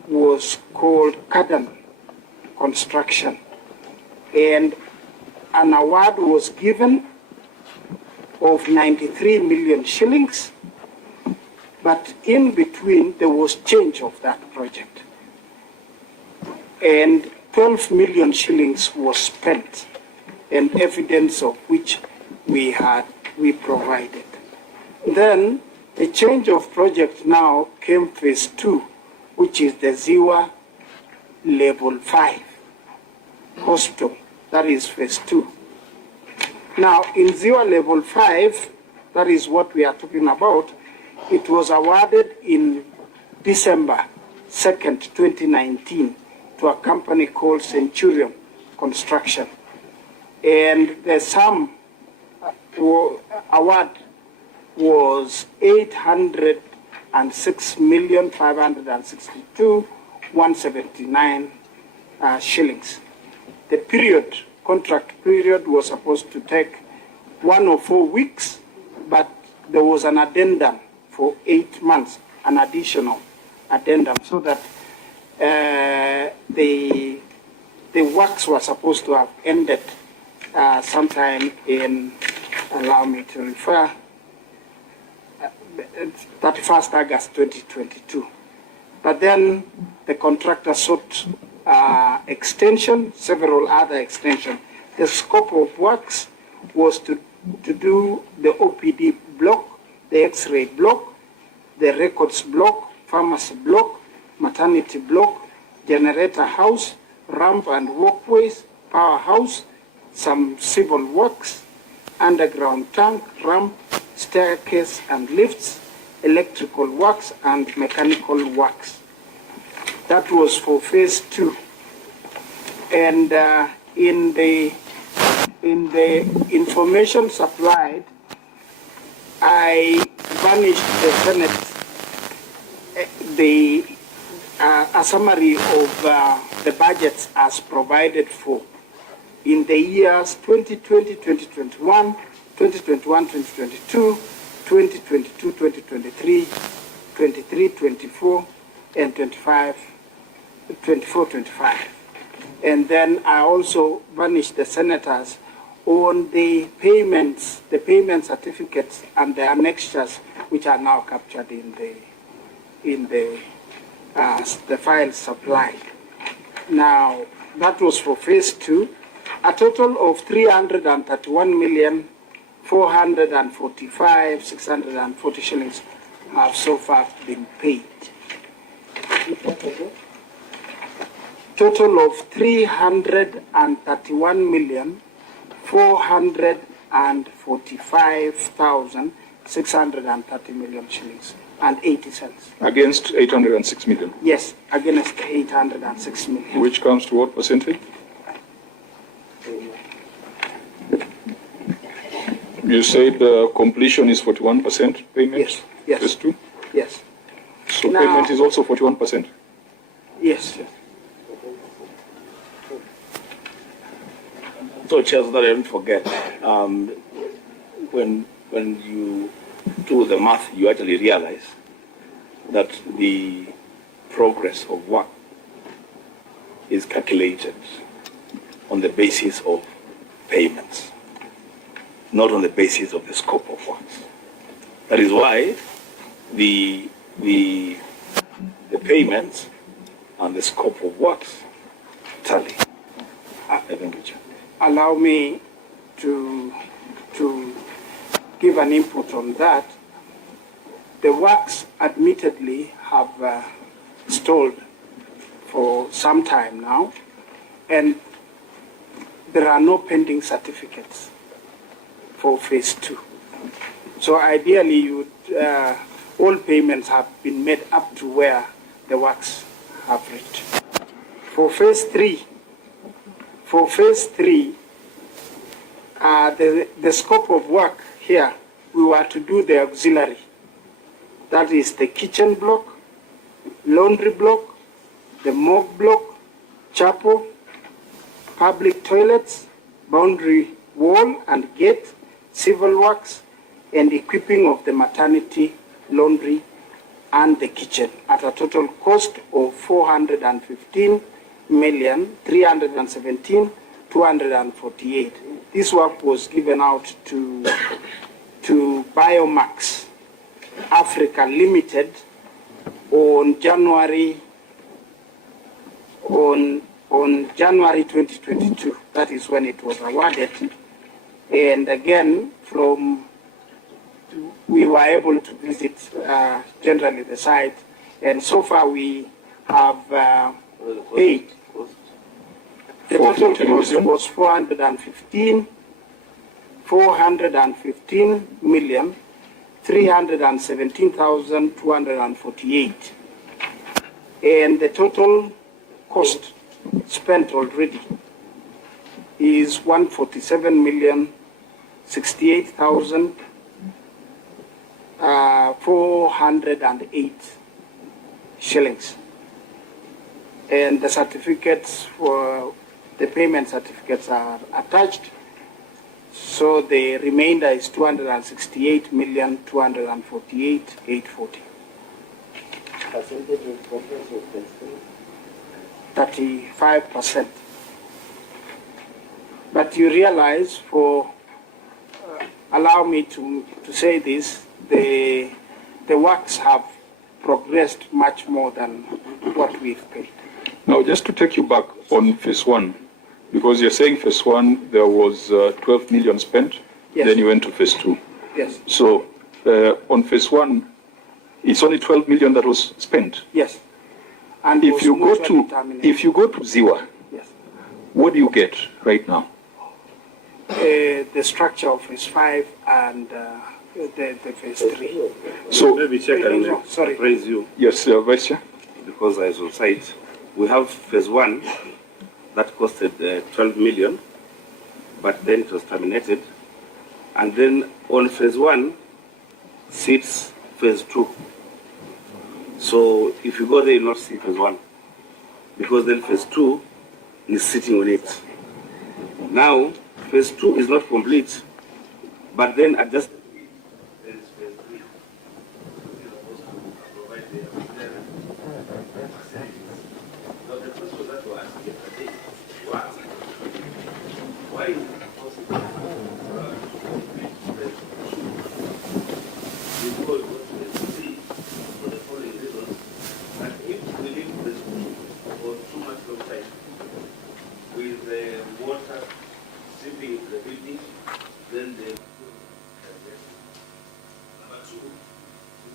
was called Kadan Construction. And an award was given of 93 million shillings, but in between there was change of that project. And 12 million shillings was spent, and evidence of which we provided. Then a change of project now came phase 2, which is the Ziwa level 5. Hospital. That is phase 2. Now, in Ziwa level 5, that is what we are talking about, it was awarded in December 2nd, 2019 to a company called Centurion Construction. And the sum award was 806,562,179 shillings. The contract period was supposed to take 1 or 4 weeks, but there was an addendum for 8 months, an additional addendum, so that the works were supposed to have ended sometime in, allow me to refer, 31st August 2022. But then the contractor sought extension, several other extensions. The scope of works was to do the OPD block, the X-ray block, the records block, pharmacy block, maternity block, generator house, ramp and walkways, power house, some civil works, underground tank, ramp, staircase and lifts, electrical works and mechanical works. That was for phase 2. And in the information supplied, I furnished the Senate a summary of the budgets as provided for in the years 2020, 2021, 2021, 2022, 2022, 2023, 23, 24, and 25, 24, 25. And then I also furnished the senators on the payments, the payment certificates and the annexures, which are now captured in the files supplied. Now, that was for phase 2. A total of 331,445,640 shillings have so far been paid. Total of 331,445,630 million shillings and 80 cents. Against 806 million? Yes, against 806 million. Which comes to what percentage? You said completion is 41% payment? Yes. Yes. Phase 2? Yes. So now, payment is also 41%? Yes. So, Chair, so that I don't forget, when you do the math, you actually realize that the progress of work is calculated on the basis of payments, not on the basis of the scope of works. That is why the payments and the scope of works tally. Thank you, Chair. Allow me to give an input on that. The works admittedly have stalled for some time now, and there are no pending certificates for phase 2. So ideally, all payments have been made up to where the works have reached. For phase 3, the scope of work here, we were to do the auxiliary. That is the kitchen block, laundry block, the morgue block, chapel, public toilets, boundary wall and gate, civil works, and equipping of the maternity, laundry, and the kitchen at a total cost of 415,317,248. This work was given out to Biomax Africa Limited on January 2022. That is when it was awarded. And again, we were able to visit generally the site, and so far we have paid The total cost was 415,317,248. And the total cost spent already is 147,068,408 shillings. And the certificates for the payment certificates are attached. So the remainder is 268,248,840. Percentage of progress of phase 35%. But you realize, allow me to say this, the works have progressed much more than what we've paid. Now, just to take you back on phase 1, because you're saying phase 1, there was 12 million spent, Yes. then you went to phase 2. Yes. So on phase 1, it's only 12 million that was spent. Yes. And If was you go mutually to terminated. Ziwa, Yes. what do you get right now? The structure of phase 5 and the phase 3. So maybe check and Sorry. praise you, yes, Vice Chair. because I was on site. We have phase 1 that costed 12 million, but then it was terminated. And then on phase 1 sits phase 2. So if you go there, you'll not see phase 1, because then phase 2 is sitting on it. Now, phase 2 is not complete, but then adjust. There is phase 3. Now, the question that you asked yesterday was, why is it possible because what we see for the following reasons, that if we leave the school for too much long time with the water seeping into the building, then the number 2, we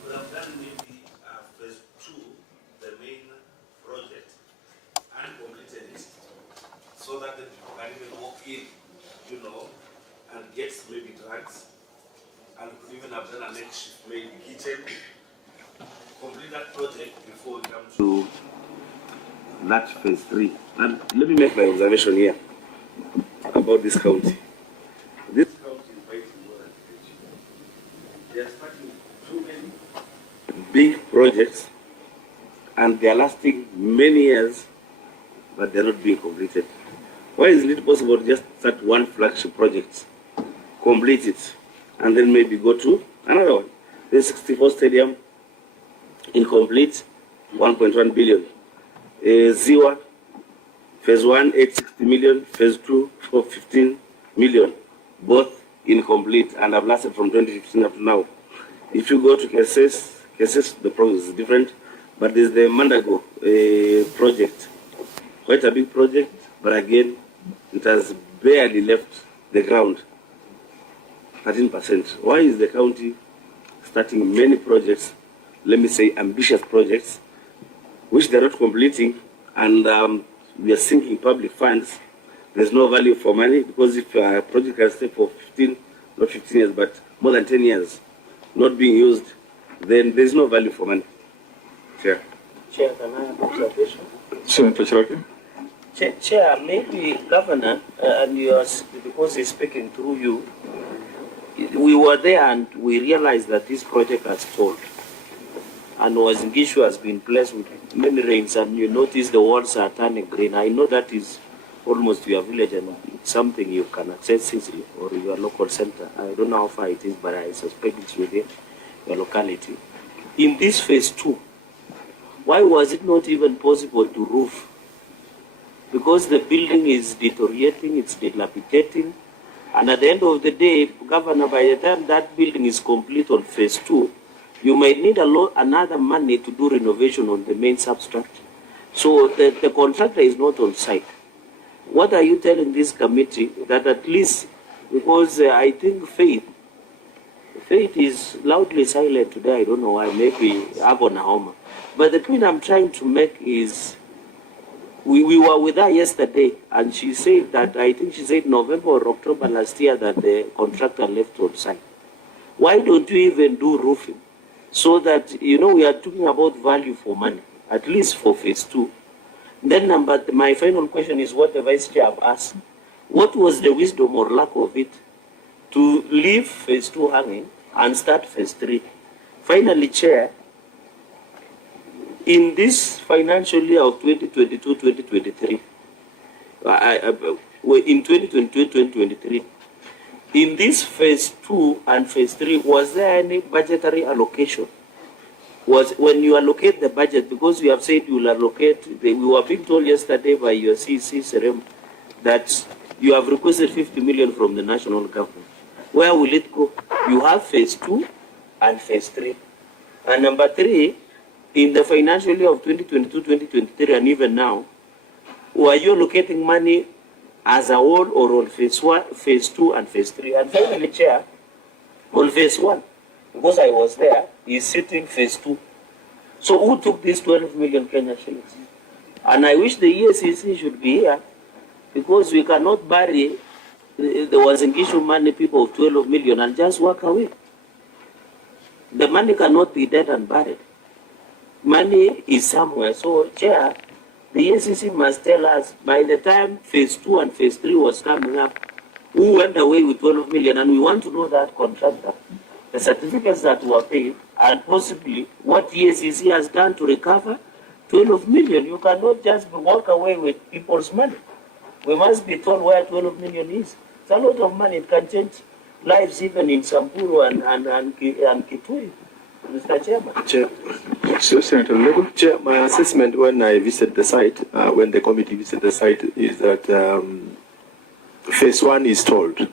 could have done maybe phase 2, the main project, and completed it, so that the people can even walk in, and get maybe drugs, and could even have done a makeshift maybe kitchen, complete that project before we come to that phase 3. And let me make my observation here about this county. This county is fighting more than village. They are starting too many big projects, and they are lasting many years, but they are not being completed. Why isn't it possible to just start one flagship project, complete it, and then maybe go to another one? The 64 stadium, incomplete, 1.1 billion. Ziwa, phase 1, 860 million, phase 2, 415 million, both incomplete, and have lasted from 2015 up to now. If you go to cases, the process is different, but there's the Mandago project, quite a big project, but again, it has barely left the ground, 13%. Why is the county starting many projects, let me say ambitious projects, which they're not completing, and we are sinking public funds? There's no value for money, because if a project can stay for 15, not 15 years, but more than 10 years, not being used, then there's no value for money. Chair. Chair, can I have observation? Senator Chiraki. Chair, maybe Governor, and yours, because he's speaking through you, we were there and we realized that this project has stalled. And Uasin Gishu has been blessed with many rains, and you notice the walls are turning green. I know that is almost your village, and it's something you can access easily, or your local center. I don't know how far it is, but I suspect it's within your locality. In this phase 2, why was it not even possible to roof? Because the building is deteriorating, it's dilapidating, and at the end of the day, Governor, by the time that building is complete on phase 2, you might need another money to do renovation on the main substructure. So the contractor is not on site. What are you telling this committee that at least, because I think Faith is loudly silent today, I don't know why, maybe Agona Homa. But the point I'm trying to make is, we were with her yesterday, and she said that, I think she said November or October last year that the contractor left on site. Why don't you even do roofing? So that, you know, we are talking about value for money, at least for phase 2. Then my final question is what the Vice Chair have asked. What was the wisdom or lack of it to leave phase 2 hanging and start phase 3? Finally, Chair, in this financial year of 2022-2023, in 2022-2023, in this phase 2 and phase 3, was there any budgetary allocation? Was when you allocate the budget, because you have said you will allocate, we were being told yesterday by your CC Serem that you have requested 50 million from the national government. Where will it go? You have phase 2 and phase 3. And number 3, in the financial year of 2022-2023 and even now, were you allocating money as a whole or on phase 1, phase 2 and phase 3? And finally, Chair, on phase 1, because I was there, is sitting phase 2. So who took these 12 million Kenya shillings? And I wish the EACC should be here, because we cannot bury the Uasin Gishu money people of 12 million and just walk away. The money cannot be dead and buried. Money is somewhere. So, Chair, the EACC must tell us, by the time phase 2 and phase 3 was coming up, who went away with 12 million, and we want to know that contractor, the certificates that were paid, and possibly what EACC has done to recover 12 million. You cannot just walk away with people's money. We must be told where 12 million is. It's a lot of money. It can change lives even in Samburu and Kitui. Mr. Chairman. Chair. So, Senator Lego. Chair, my assessment when I visited the site, when the committee visited the site, is that phase 1 is stalled.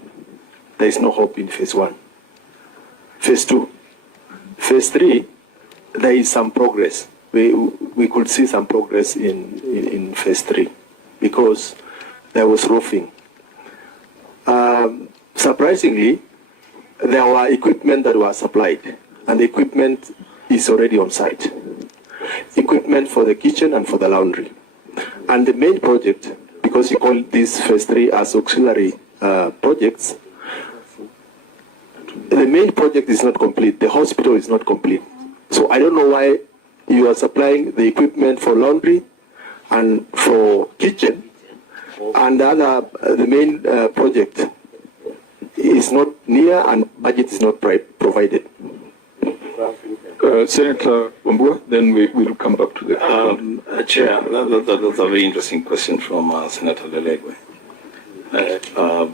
There is no hope in phase 1. Phase 2. Phase 3, there is some progress. We could see some progress in phase 3 because there was roofing. Surprisingly, there were equipment that was supplied, and the equipment is already on site. Equipment for the kitchen and for the laundry. And the main project, because you call this phase 3 as auxiliary projects, the main project is not complete. The hospital is not complete. So I don't know why you are supplying the equipment for laundry and for kitchen, and the main project is not near and budget is not provided. Senator Wambua, then we will come back to the Chair, that's a very interesting question from Senator Lelegwe.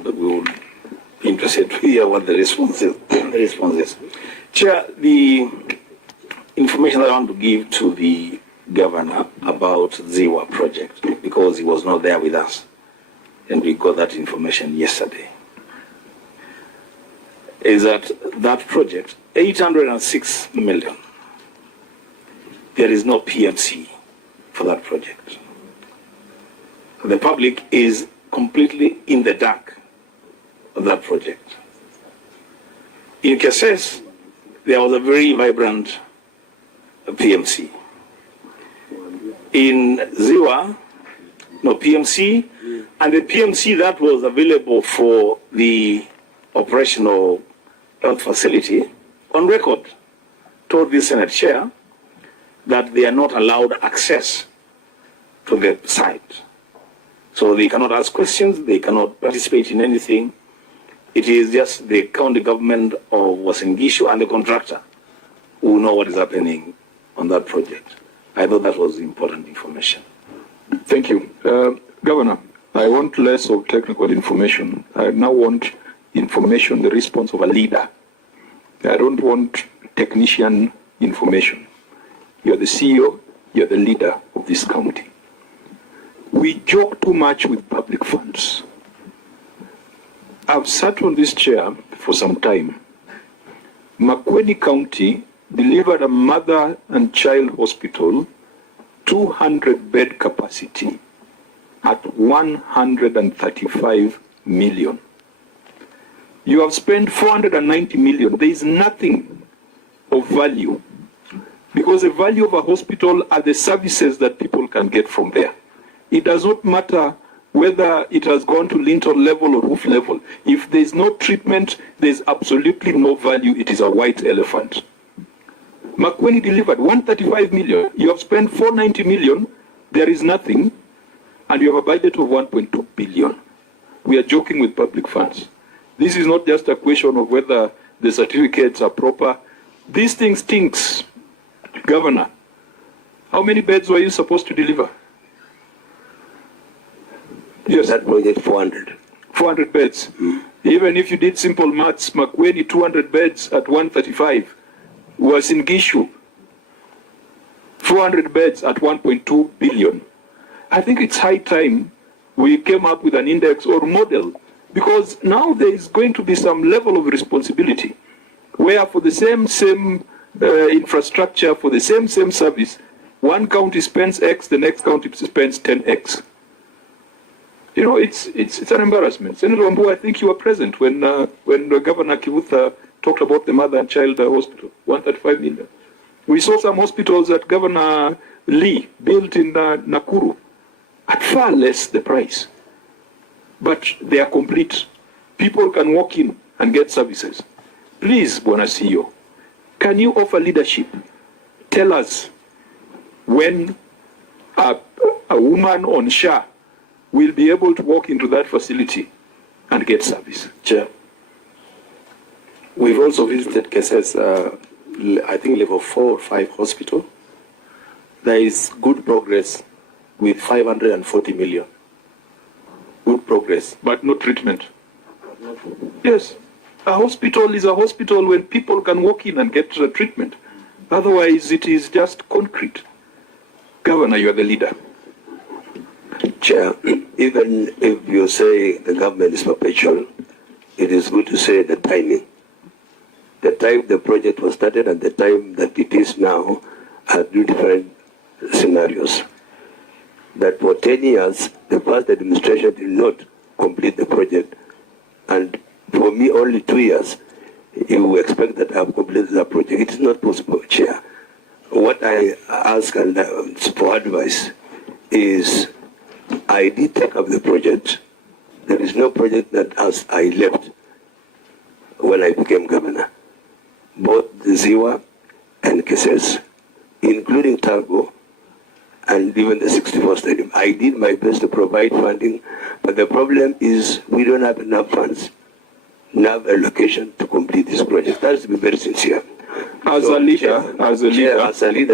We will be interested to hear what the response is. Chair, the information I want to give to the governor about Ziwa project, because he was not there with us, and we got that information yesterday, is that project, 806 million, there is no PMC for that project. The public is completely in the dark of that project. In Keses, there was a very vibrant PMC. In Ziwa, no PMC, and the PMC that was available for the operational health facility, on record, told the Senate Chair that they are not allowed access to the site. So they cannot ask questions, they cannot participate in anything. It is just the county government of Uasin Gishu and the contractor who know what is happening on that project. I thought that was important information. Thank you. Governor, I want less of technical information. I now want information, the response of a leader. I don't want technician information. You're the CEO, you're the leader of this county. We joke too much with public funds. I've sat on this chair for some time. Makueni County delivered a mother and child hospital, 200-bed capacity at 135 million. You have spent 490 million. There is nothing of value, because the value of a hospital are the services that people can get from there. It does not matter whether it has gone to lintel level or roof level. If there's no treatment, there's absolutely no value. It is a white elephant. Makueni delivered 135 million. You have spent 490 million. There is nothing. And you have a budget of 1.2 billion. We are joking with public funds. This is not just a question of whether the certificates are proper. This thing stinks. Governor, how many beds were you supposed to deliver? Yes. That project 400. 400 beds. Even if you did simple maths, Makueni 200 beds at 135. Uasin Gishu 400 beds at 1.2 billion. I think it's high time we came up with an index or model, because now there is going to be some level of responsibility where for the same infrastructure, for the same service, one county spends X, the next county spends 10X. You know, it's an embarrassment. Senator Wambu, I think you were present when Governor Kivuta talked about the mother and child hospital, 135 million. We saw some hospitals that Governor Lee built in Nakuru at far less the price. But they are complete. People can walk in and get services. Please, Bwana CEO, can you offer leadership? Tell us when a woman on SHA will be able to walk into that facility and get service. Chair, we've also visited cases, I think level 4 or 5 hospital. There is good progress with 540 million. Good progress. But no treatment. Yes. A hospital is a hospital when people can walk in and get treatment. Otherwise, it is just concrete. Governor, you are the leader. Chair, even if you say the government is perpetual, it is good to say the timing. The time the project was started and the time that it is now are two different scenarios. That for 10 years, the past administration did not complete the project. And for me, only 2 years, you expect that I have completed the project. It is not possible, Chair. What I ask and for advice is, I did take up the project. There is no project that as I left when I became governor. Both the Ziwa and Keses, including Targo, and even the 64 Stadium. I did my best to provide funding, but the problem is we don't have enough funds, enough allocation to complete this project. That's to be very sincere. As a leader,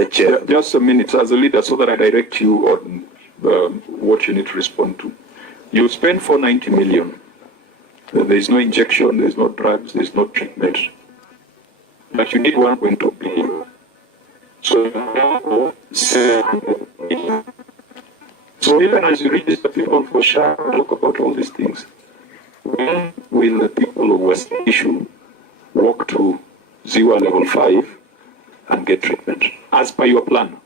Chair. Just a minute, as a leader, so that I direct you on what you need to respond to. You spend 490 million. There is no injection, there is no drugs, there is no treatment. But you need 1.2 billion. So even as you register people for SHA, talk about all these things, when will the people of Uasin Gishu walk to Ziwa level 5 and get treatment, as per your plan?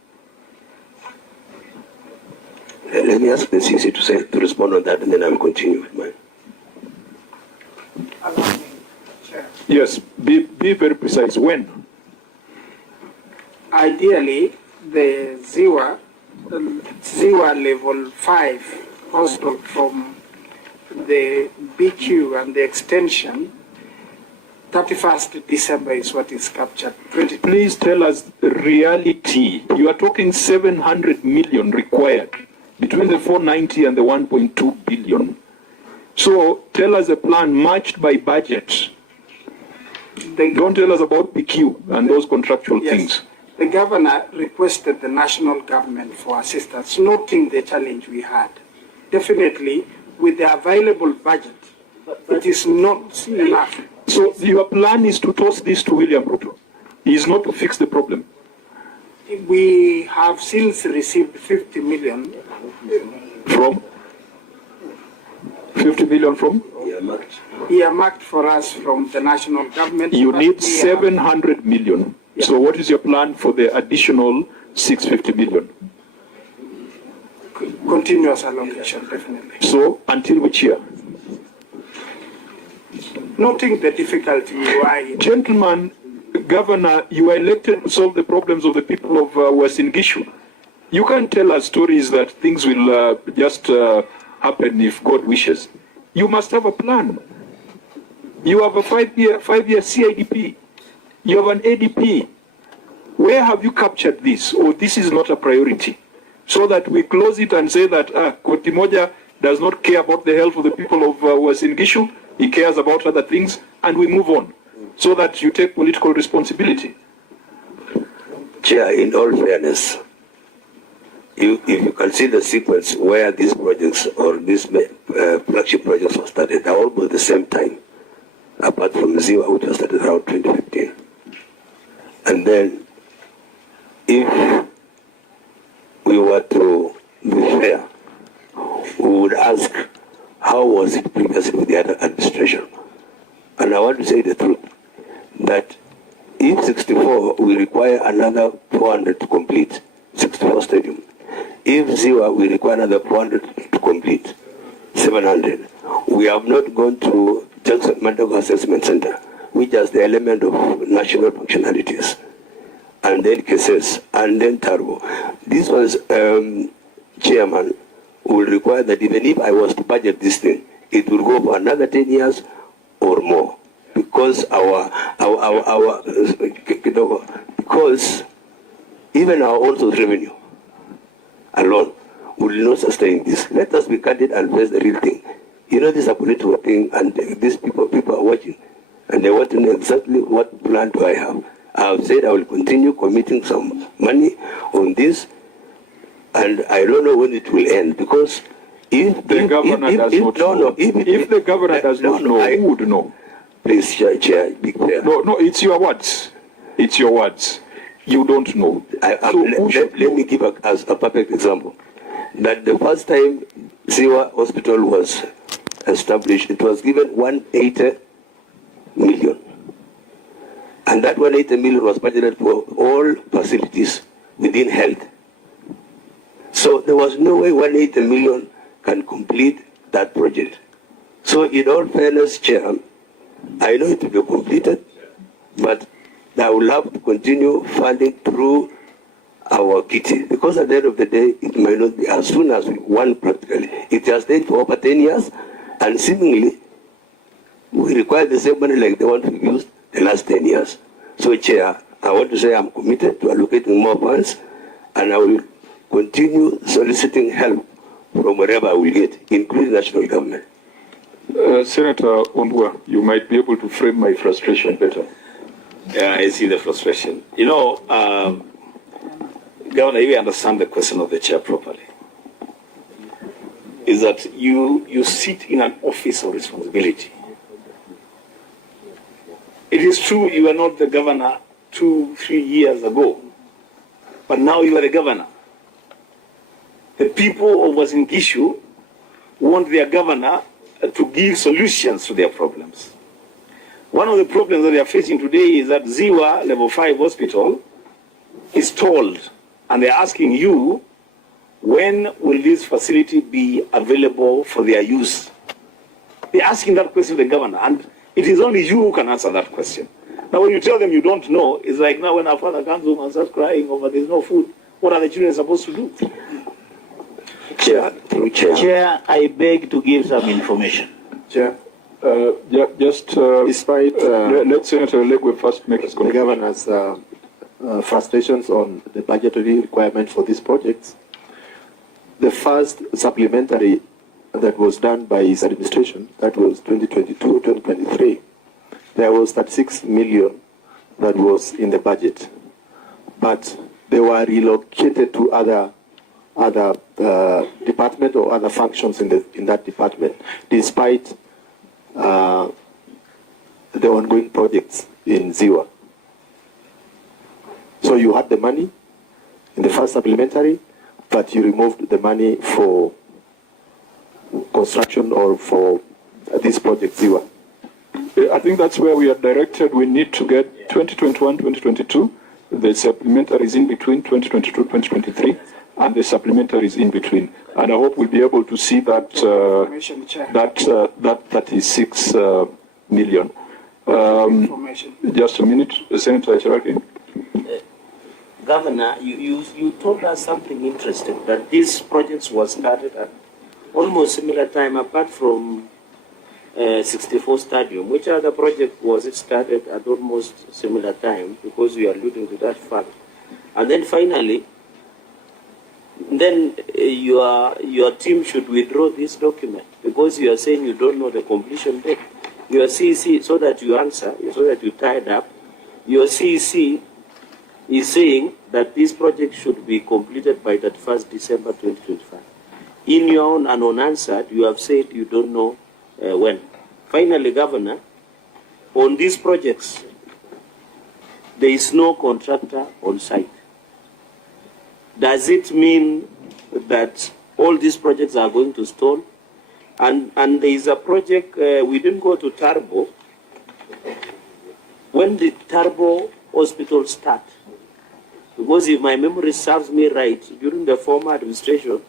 Let me ask the CC to respond on that, and then I will continue with mine. Yes, be very precise. When? Ideally, the Ziwa level 5 hospital from the BQ and the extension, 31st December is what is captured. Please tell us the reality. You are talking 700 million required between the 490 and the 1.2 billion. So tell us a plan matched by budget. Don't tell us about BQ and those contractual things. The governor requested the national government for assistance, noting the challenge we had. Definitely, with the available budget, it is not enough. So your plan is to toss this to William Ruto. He is not to fix the problem. We have since received 50 million. From? 50 million from? Earmarked for us from the national government. You need 700 million. Yeah. So what is your plan for the additional 650 million? Continuous allocation, definitely. So until which year? Noting the difficulty you are in. Gentlemen, Governor, you are elected to solve the problems of the people of Uasin Gishu. You can't tell us stories that things will just happen if God wishes. You must have a plan. You have a five-year CIDP. You have an ADP. Where have you captured this? Or this is not a priority? So that we close it and say that Koti Moja does not care about the health of the people of Uasin Gishu. He cares about other things, and we move on. So that you take political responsibility. Chair, in all fairness, if you can see the sequence where these projects or these flagship projects were started, they're almost at the same time, apart from Ziwa, which was started around 2015. And then, if we were to be fair, we would ask, how was it previously with the other administration? And I want to say the truth, that if 64, we require another 400 to complete 64 stadium. If Ziwa, we require another 400 to complete 700. We have not gone to Jackson Mandago Assessment Center, which is the element of national functionalities, and then cases, and then Turbo. This was, Chairman, will require that even if I was to budget this thing, it will go for another 10 years or more. Because because even our own revenue alone will not sustain this. Let us be candid and face the real thing. You know, this is a political thing, and these people are watching, and they want to know exactly what plan do I have. I have said I will continue committing some money on this, and I don't know when it will end, because if the governor does not know, if the governor does not know, who would know? Please, Chair, be clear. No, it's your words. It's your words. You don't know. Let me give a perfect example. That the first time Ziwa Hospital was established, it was given 180 million. And that 180 million was budgeted for all facilities within health. So there was no way 180 million can complete that project. So in all fairness, Chair, I know it will be completed, but I will have to continue funding through our kitty, because at the end of the day, it might not be as soon as we want practically. It has stayed for over 10 years, and seemingly, we require the same money like the one we used the last 10 years. So, Chair, I want to say I'm committed to allocating more funds, and I will continue soliciting help from wherever I will get, including national government. Senator Ondwa, you might be able to frame my frustration better. Yeah, I see the frustration. You know, Governor, you understand the question of the chair properly. Is that you sit in an office of responsibility. It is true you were not the governor 2-3 years ago, but now you are the governor. The people of Uasin Gishu want their governor to give solutions to their problems. One of the problems that they are facing today is that Ziwa Level 5 Hospital is stalled, and they're asking you, when will this facility be available for their use? They're asking that question to the governor, and it is only you who can answer that question. Now, when you tell them you don't know, it's like now when our father comes home and starts crying over there's no food, what are the children supposed to do? Chair, I beg to give some information. Chair, despite let Senator Legwe first make his comment. The governor's frustrations on the budgetary requirement for these projects, the first supplementary that was done by his administration, that was 2022-2023, there was 36 million that was in the budget, but they were relocated to other department or other functions in that department, despite the ongoing projects in Ziwa. So you had the money in the first supplementary, but you removed the money for construction or for this project Ziwa. I think that's where we are directed. We need to get 2021-2022. The supplementary is in between 2022-2023. And the supplementary is in between, and I hope we'll be able to see that that 36 million. Just a minute, Senator Cheraki. Governor, you told us something interesting, that these projects were started at almost similar time, apart from 64 Stadium. Which other project was it started at almost similar time? Because we are alluding to that fact. And then finally, then your team should withdraw this document, because you are saying you don't know the completion date. Your CEC, so that you answer, so that you tie it up, your CEC is saying that this project should be completed by that 1st December 2025. In your own and unanswered, you have said you don't know when. Finally, Governor, on these projects, there is no contractor on site. Does it mean that all these projects are going to stall? And there is a project, we didn't go to Turbo. When did Turbo Hospital start? Because if my memory serves me right, during the former administration,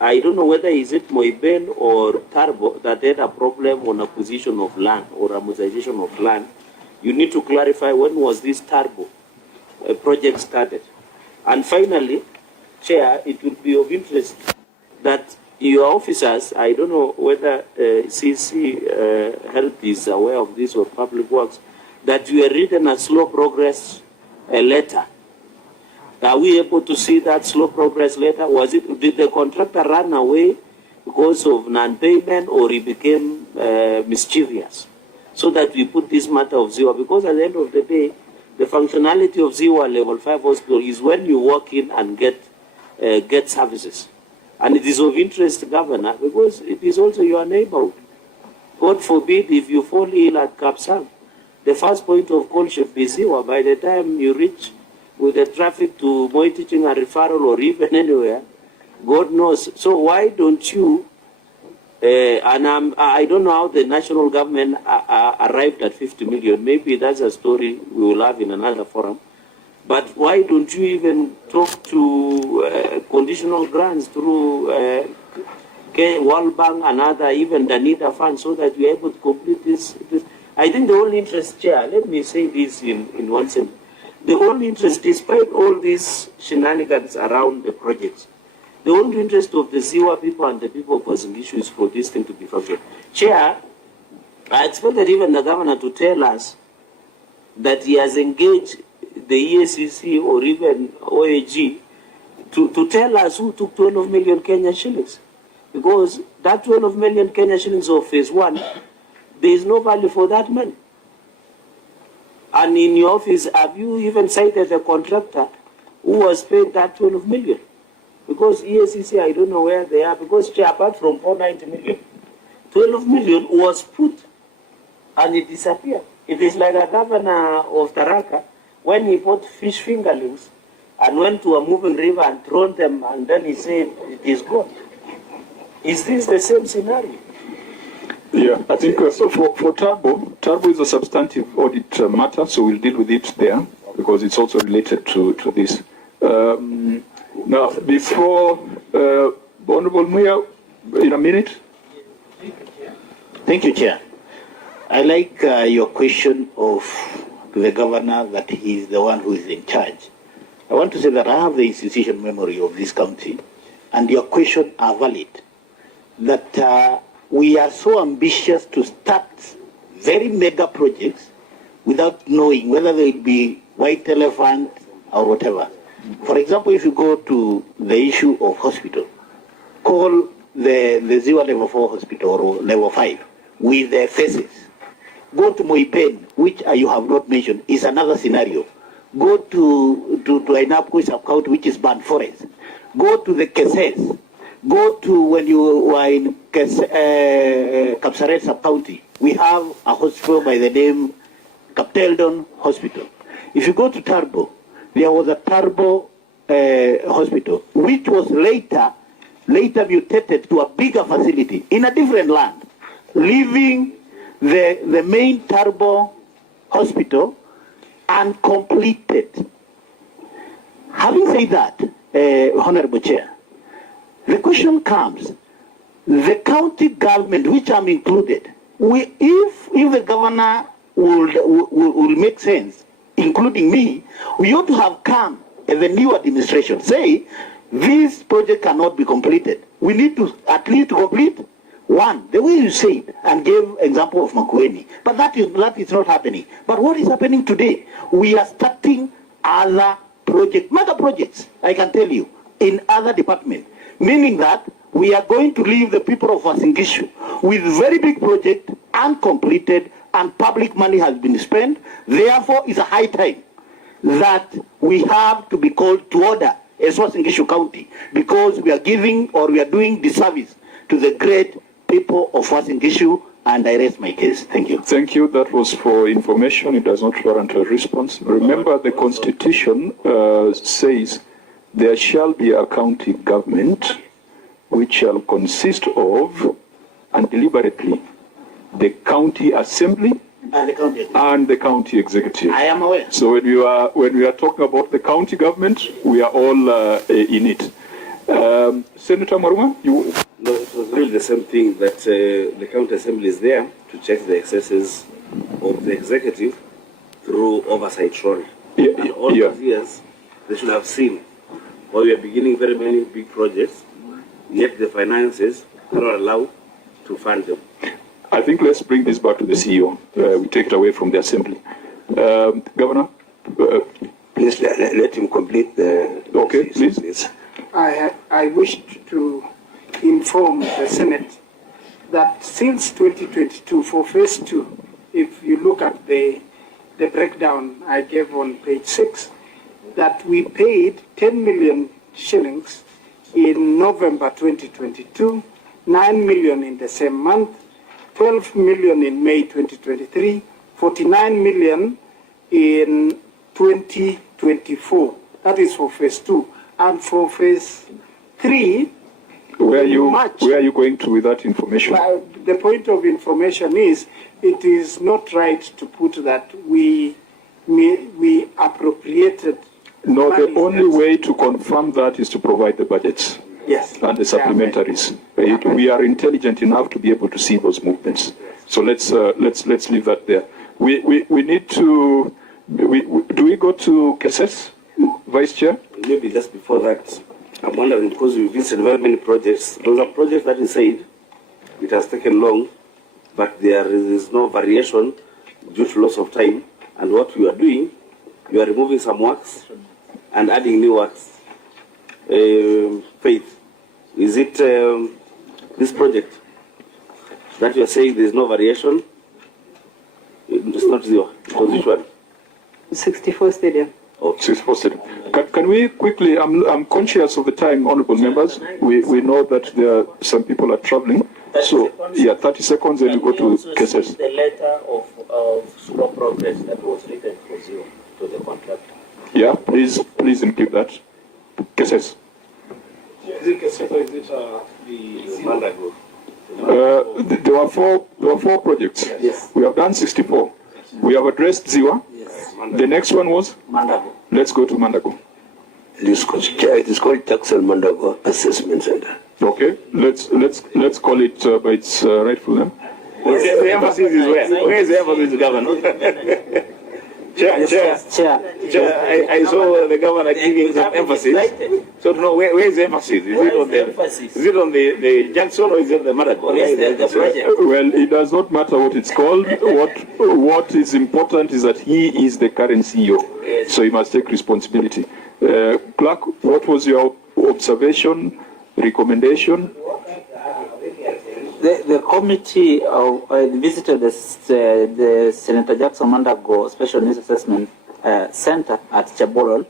I don't know whether is it Moiben or Turbo that had a problem on acquisition of land or amortization of land. You need to clarify when was this Turbo project started. And finally, Chair, it would be of interest that your officers, I don't know whether CC Health is aware of this or Public Works, that you have written a slow progress letter. Are we able to see that slow progress letter? Did the contractor run away because of non-payment, or he became mischievous? So that we put this matter of ZIWA, because at the end of the day, the functionality of ZIWA Level 5 Hospital is when you walk in and get services. And it is of interest, Governor, because it is also your neighborhood. God forbid if you fall ill at Kapsang, the first point of call should be ZIWA. By the time you reach with the traffic to Moi Teaching and Referral or even anywhere, God knows. So why don't you, I don't know how the national government arrived at 50 million. Maybe that's a story we will have in another forum. But why don't you even talk to conditional grants through World Bank and other, even the NIDA fund, so that we are able to complete this? I think the only interest, Chair, let me say this in one sentence. The only interest, despite all these shenanigans around the projects, the only interest of the ZIWA people and the people of Uasin Gishu is for this thing to be functional. Chair, I expected even the governor to tell us that he has engaged the EACC or even OAG to tell us who took 12 million Kenya shillings. Because that 12 million Kenya shillings of phase 1, there is no value for that money. And in your office, have you even cited a contractor who was paid that 12 million? Because EACC, I don't know where they are, because apart from 490 million, 12 million was put and it disappeared. It is like a governor of Taraka, when he bought fish fingerlings and went to a moving river and thrown them, and then he said it is gone. Is this the same scenario? Yeah, I think so. For Turbo is a substantive audit matter, so we'll deal with it there because it's also related to this. Now, before Honorable Muya, in a minute. Thank you, Chair. I like your question of the governor that he is the one who is in charge. I want to say that I have the institution memory of this county, and your questions are valid. That we are so ambitious to start very mega projects without knowing whether they will be white elephant or whatever. For example, if you go to the issue of hospital, call the ZIWA Level 4 hospital or Level 5 with the phases. Go to Moipen, which you have not mentioned, is another scenario. Go to Ainapkoi sub-county, which is Ban Forest. Go to the Keses. Go to when you were in Kapsaret sub-county. We have a hospital by the name Kapteldon Hospital. If you go to Turbo, there was a Turbo hospital, which was later mutated to a bigger facility in a different land, leaving the main Turbo hospital uncompleted. Having said that, Honorable Chair, the question comes, the county government, which I'm included, if the governor will make sense, including me, we ought to have come the new administration say this project cannot be completed. We need to at least complete one, the way you said, and gave example of Makueni. But that is not happening. But what is happening today? We are starting other projects, mega projects, I can tell you, in other departments. Meaning that we are going to leave the people of Uasin Gishu with very big project, uncompleted, and public money has been spent. Therefore, it's a high time that we have to be called to order as Uasin Gishu County, because we are giving or we are doing disservice to the great people of Uasin Gishu, and I raise my case. Thank you. Thank you. That was for information. It does not warrant a response. Remember, the Constitution says there shall be a county government which shall consist of, and deliberately, the county assembly and the county executive. I am aware. So when we are talking about the county government, we are all in it. Senator Maruma, you. No, it was really the same thing, that the county assembly is there to check the excesses of the executive through oversight role. And all those years, they should have seen why we are beginning very many big projects, yet the finances are not allowed to fund them. I think let's bring this back to the CEO. We take it away from the assembly. Governor? Please let him complete the... Okay, please. I wish to inform the Senate that since 2022, for phase 2, if you look at the breakdown I gave on page 6, that we paid 10 million shillings in November 2022, 9 million in the same month, 12 million in May 2023, 49 million in 2024. That is for phase 2. And for phase 3, where are you going to with that information? The point of information is, it is not right to put that we appropriated. No, the only way to confirm that is to provide the budgets. Yes. And the supplementaries. We are intelligent enough to be able to see those movements. So let's leave that there. We need to. Do we go to Keses, Vice Chair? Maybe just before that, I'm wondering, because we visited very many projects. Those are projects that you said it has taken long, but there is no variation due to loss of time. And what you are doing, you are removing some works and adding new works. Faith, is it this project that you are saying there is no variation? It's not zero. Which one? 64 stadium. Okay. 64 stadium. Can we quickly? I'm conscious of the time, honourable members. We know that some people are travelling. So yeah, 30 seconds, and you go to cases. The letter of slow progress that was written for zero to the contractor. Yeah, please include that. Cases. Is it Cases or is it the Mandago? There were four projects. Yes. We have done 64. We have addressed Ziwa. Yes. The next one was? Mandago. Let's go to Mandago. It is called Taxal Mandago Assessment Center. Okay, let's call it by its rightful name. The emphasis is where? Where is the emphasis, Governor? Chair, I saw the governor giving some emphasis. So to know where is the emphasis? Is it on the Jackson or is it the Madago? Well, it does not matter what it's called. What is important is that he is the current CEO, so he must take responsibility. Clark, what was your observation, recommendation? The committee visited the Senator Jackson Mandago Special Needs Assessment Center at Chabolol.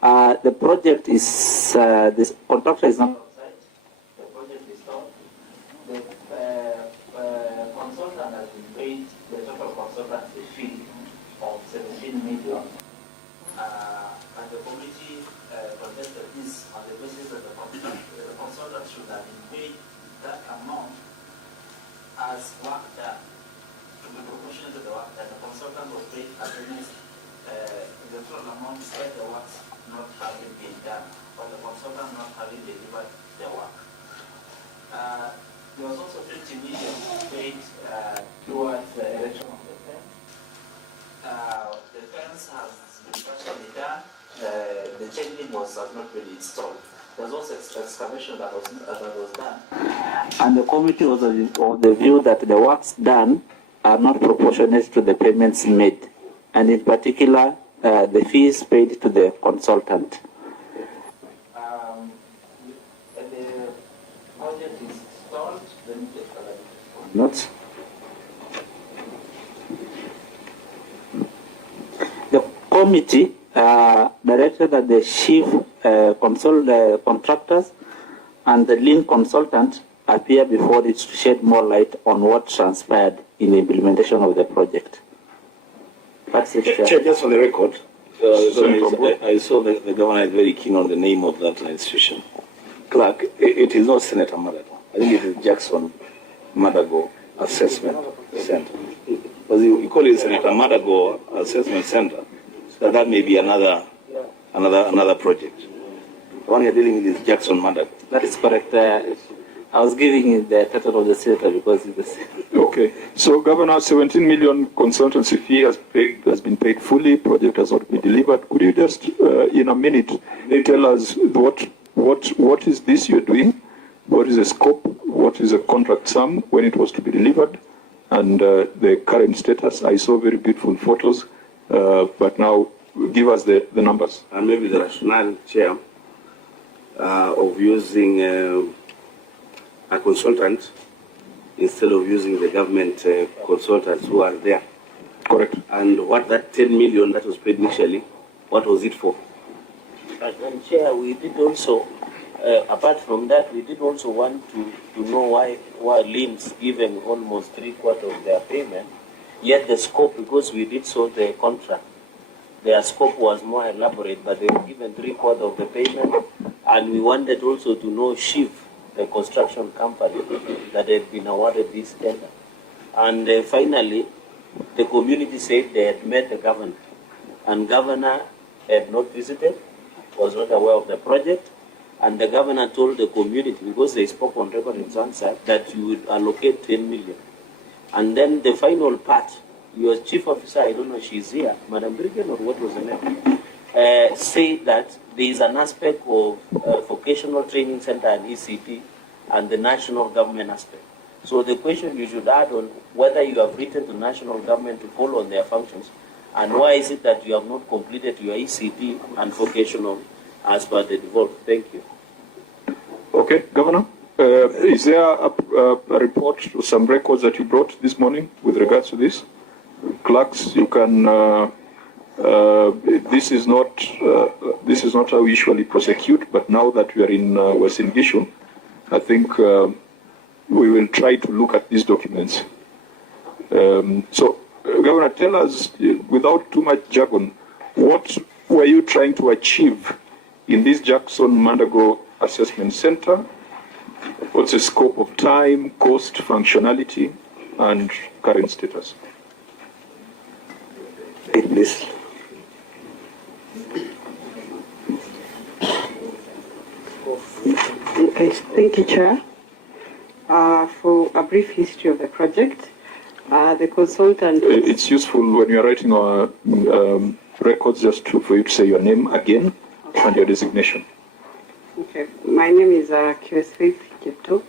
The project is, this contractor is not outside. The project is done. The consultant has been paid the total consultancy fee of 17 million. And the committee contested this on the basis that the consultant should have been paid that amount as work done, to be proportionate to the work done. The consultant was paid against the total amount despite the works not having been done, or the consultant not having delivered the work. There was also 20 million paid towards the erection of the fence. The fence has been partially done. the chain link has not been installed. There was also excavation that was done. And the committee was of the view that the works done are not proportionate to the payments made, and in particular, the fees paid to the consultant. The project is stalled. Not. The committee directed that the chief contractors and the lead consultant appear before it to shed more light on what transpired in the implementation of the project. That's it, Chair, just for the record, I saw the governor is very keen on the name of that institution. Clerk, it is not Senator Madago. I think it is Jackson Madago Assessment Center. Because you call it Senator Madago Assessment Center, so that may be another project. The one you're dealing with is Jackson Madago. That is correct. I was giving you the title of the senator because it's the same. Okay. So, Governor, 17 million consultancy fee has been paid fully. Project has not been delivered. Could you just, in a minute, tell us what is this you're doing? What is the scope? What is the contract sum when it was to be delivered? And the current status. I saw very beautiful photos, but now give us the numbers. And maybe the rationale, Chair, of using a consultant instead of using the government consultants who are there. Correct. And what that 10 million that was paid initially, what was it for? And Chair, we did also, apart from that, we did also want to know why LIMS given almost 3/4 of their payment, yet the scope, because we did so the contract, their scope was more elaborate, but they were given 3/4 of the payment, and we wanted also to know Shiv, the construction company that had been awarded this tender. And finally, the community said they had met the governor, and governor had not visited, was not aware of the project, and the governor told the community, because they spoke on record in Zanzibar, that you would allocate 10 million. And then the final part, your chief officer, I don't know if she's here, Madam Briggen, or what was the name, say that there is an aspect of vocational training center and ECP and the national government aspect. So the question you should add on whether you have written to national government to follow on their functions, and why is it that you have not completed your ECP and vocational as per the default. Thank you. Okay, Governor. Is there a report or some records that you brought this morning with regards to this? Clerks, you can. This is not how we usually prosecute, but now that we are in Uasin Gishu, I think we will try to look at these documents. So, Governor, tell us, without too much jargon, what were you trying to achieve in this Jackson Madago Assessment Center? What's the scope of time, cost, functionality, and current status? Please. Okay, thank you, Chair. For a brief history of the project, the consultant... It's useful when you're writing our records just for you to say your name again and your designation. Okay, my name is Q.S. Kipto.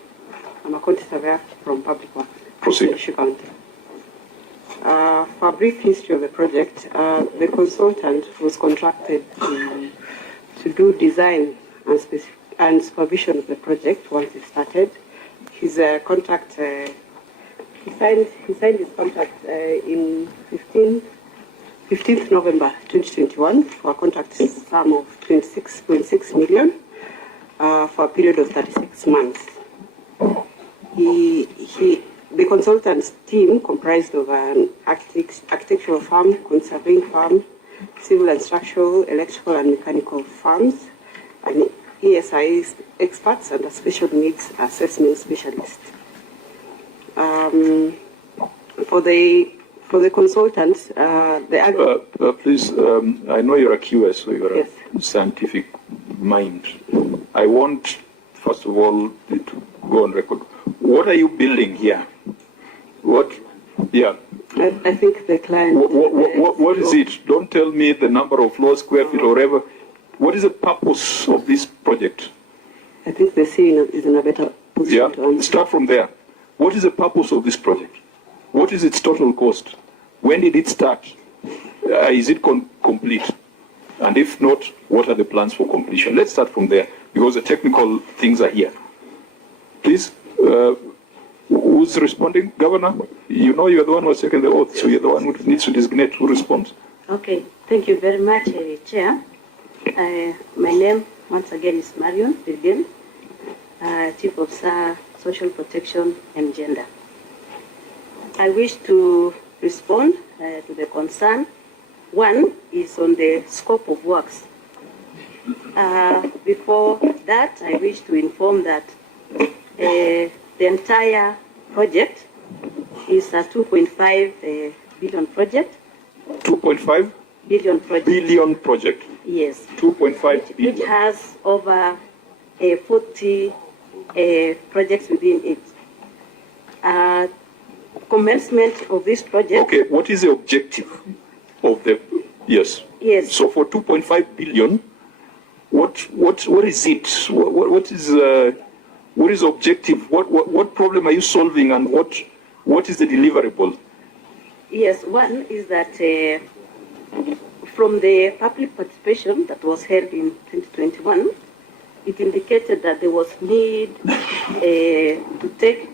I'm a quantity surveyor from Public Works. Proceed. Uasin Gishu County. For a brief history of the project, the consultant was contracted to do design and supervision of the project once it started. His contract, he signed his contract in 15th November 2021 for a contract sum of 26.6 million for a period of 36 months. The consultant's team comprised of an architectural firm, conserving firm, civil and structural, electrical and mechanical firms, and ESI experts and a special needs assessment specialist. For the consultants, please, I know you're a QS, so you're yes. A scientific mind. I want, first of all, to go on record. What are you building here? What? Yeah. I think the client... What is it? Don't tell me the number of floor square feet or whatever. What is the purpose of this project? I think the CEO is in a better position to answer. Start from there. What is the purpose of this project? What is its total cost? When did it start? Is it complete? And if not, what are the plans for completion? Let's start from there, because the technical things are here. Please, who's responding? Governor, you know you're the one who's taken the oath, so you're the one who needs to designate who responds. Okay, thank you very much, Chair. My name, once again, is Marion Bilgen, Chief Officer, Social Protection and Gender. I wish to respond to the concern. One is on the scope of works. Before that, I wish to inform that the entire project is a 2.5 billion project. 2.5 billion project. Billion project. Yes. 2.5 billion. It has over 40 projects within it. Commencement of this project. Okay, what is the objective of the, yes. Yes. So for 2.5 billion, what is it? What is the objective? What problem are you solving, and what is the deliverable? Yes, one is that from the public participation that was held in 2021, it indicated that there was need to take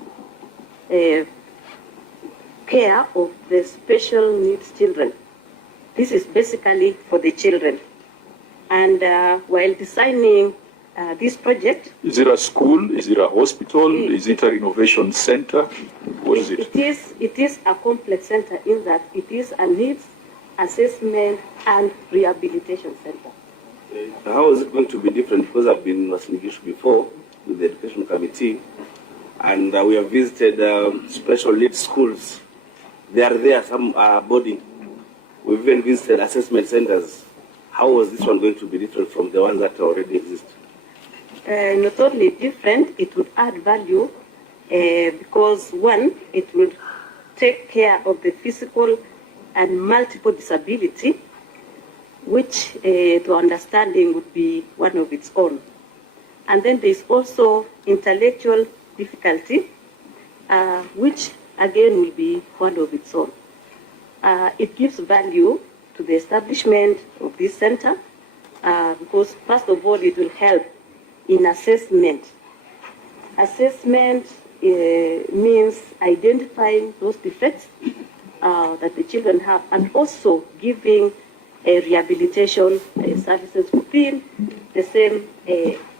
care of the special needs children. This is basically for the children. And while designing this project... Is it a school? Is it a hospital? Is it a renovation center? What is it? It is a complex center in that it is a needs assessment and rehabilitation center. How is it going to be different? Because I've been in Uasin Gishu before with the education committee, and we have visited special needs schools. They are there, some are boarding. We've even visited assessment centers. How was this one going to be different from the ones that already exist? Not only different, it would add value because one, it would take care of the physical and multiple disability, which to understanding would be one of its own. And then there's also intellectual difficulty, which again will be one of its own. It gives value to the establishment of this center because first of all it will help in assessment. Assessment means identifying those defects that the children have and also giving rehabilitation services within the same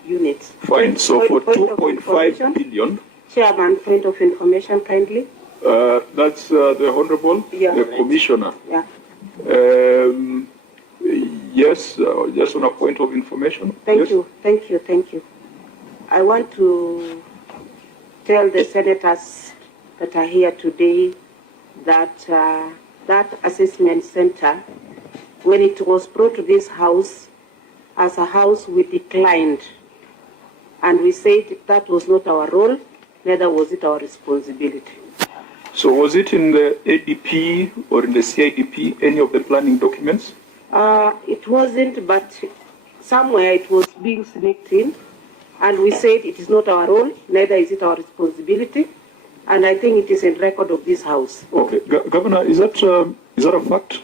units. Fine, so for 2.5 billion... Chairman, point of information kindly. That's the Honorable, the Commissioner. Yeah. Yes, just on a point of information. Thank you. I want to tell the senators that are here today that that assessment center, when it was brought to this house, as a house we declined. And we said that was not our role, neither was it our responsibility. So was it in the ADP or in the CIDP, any of the planning documents? It wasn't, but somewhere it was being sneaked in. And we said it is not our role, neither is it our responsibility. And I think it is in record of this house. Okay, Governor, is that a fact?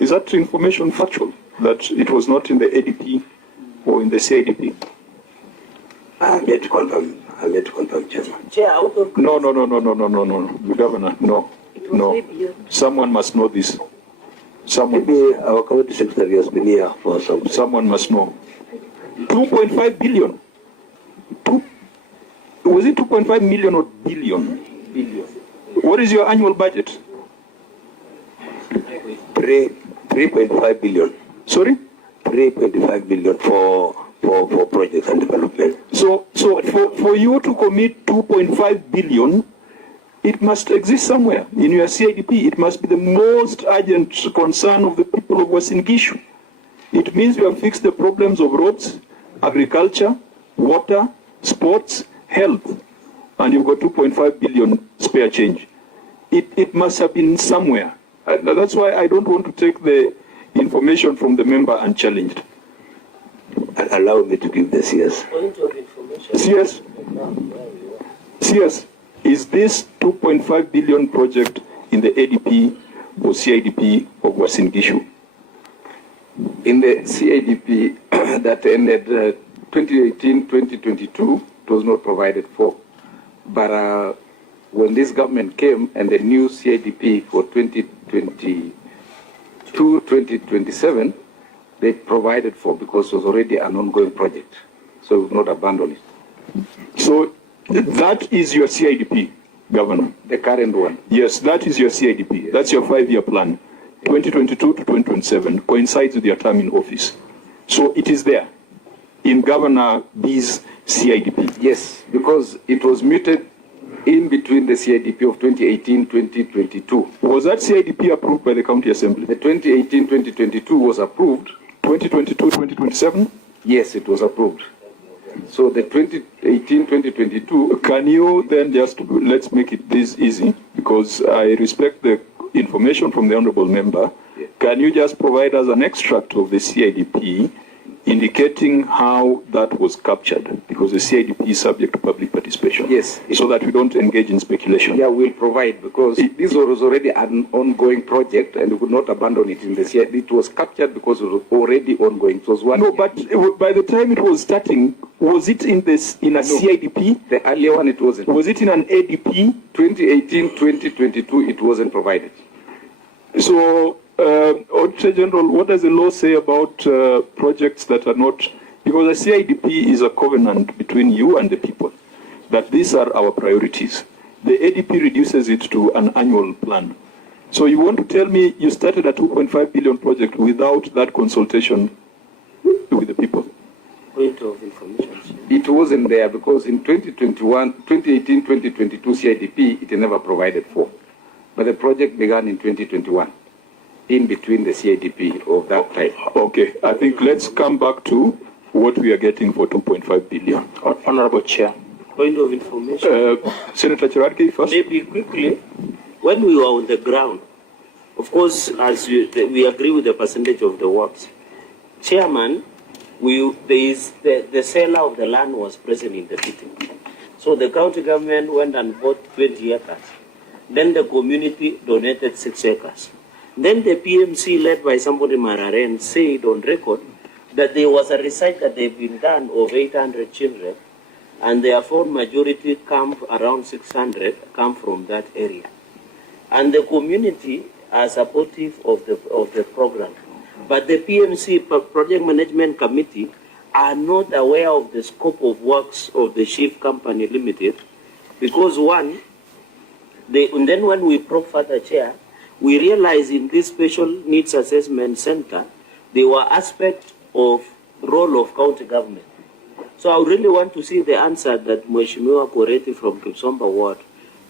Is that information factual, that it was not in the ADP or in the CIDP? I'm yet to confirm, Chairman. No, the Governor, no. Someone must know this. Maybe our committee secretary has been here for some. Someone must know. 2.5 billion. Was it 2.5 million or billion? Billion. What is your annual budget? 3.5 billion. Sorry? 3.5 billion for projects and development. So for you to commit 2.5 billion, it must exist somewhere in your CIDP. It must be the most urgent concern of the people of Uasin Gishu. It means you have fixed the problems of roads, agriculture, water, sports, health, and you've got 2.5 billion spare change. It must have been somewhere. That's why I don't want to take the information from the member unchallenged. Allow me to give the CS. Point of information. CS, CS, is this 2.5 billion project in the ADP or CIDP of Uasin Gishu? In the CIDP that ended 2018-2022, it was not provided for. But when this government came and the new CIDP for 2022-2027, they provided for, because it was already an ongoing project. So we've not abandoned it. So that is your CIDP, Governor? The current one? Yes, that is your CIDP. That's your 5-year plan. 2022 to 2027 coincides with your term in office. So it is there in Governor B's CIDP. Yes, because it was muted in between the CIDP of 2018-2022. Was that CIDP approved by the County Assembly? The 2018-2022 was approved. 2022-2027? Yes, it was approved. So the 2018-2022... Can you then just, let's make it this easy, because I respect the information from the Honorable Member. Yeah. Can you just provide us an extract of the CIDP indicating how that was captured? Because the CIDP is subject to public participation. Yes. So that we don't engage in speculation. Yeah, we'll provide, because this was already an ongoing project and we could not abandon it in the CIDP. It was captured because it was already ongoing. It was one. No, but by the time it was starting, was it in a CIDP? The earlier one, it wasn't. Was it in an ADP? 2018-2022, it wasn't provided. So, Auditor General, what does the law say about projects that are not, because the CIDP is a covenant between you and the people, that these are our priorities. The ADP reduces it to an annual plan. So you want to tell me you started a 2.5 billion project without that consultation with the people? Point of information. It wasn't there because in 2018-2022 CIDP, it never provided for. But the project began in 2021. In between the CIDP of that type. Okay, I think let's come back to what we are getting for 2.5 billion. Honorable Chair. Point of information. Senator Cherarki first. Maybe quickly, when we were on the ground, of course, as we agree with the percentage of the works. Chairman, the seller of the land was present in the meeting. So the county government went and bought 20 acres. Then the community donated 6 acres. Then the PMC, led by somebody Mararen, said on record that there was a research that they've been done of 800 children, and therefore majority come around 600 come from that area. And the community are supportive of the program. But the PMC, Project Management Committee, are not aware of the scope of works of the Chief Company Limited, because one, and then when we probe further, Chair, we realize in this Special Needs Assessment Center, there were aspects of role of county government. So I really want to see the answer that Mheshimiwa Koreti from Kipsomba Ward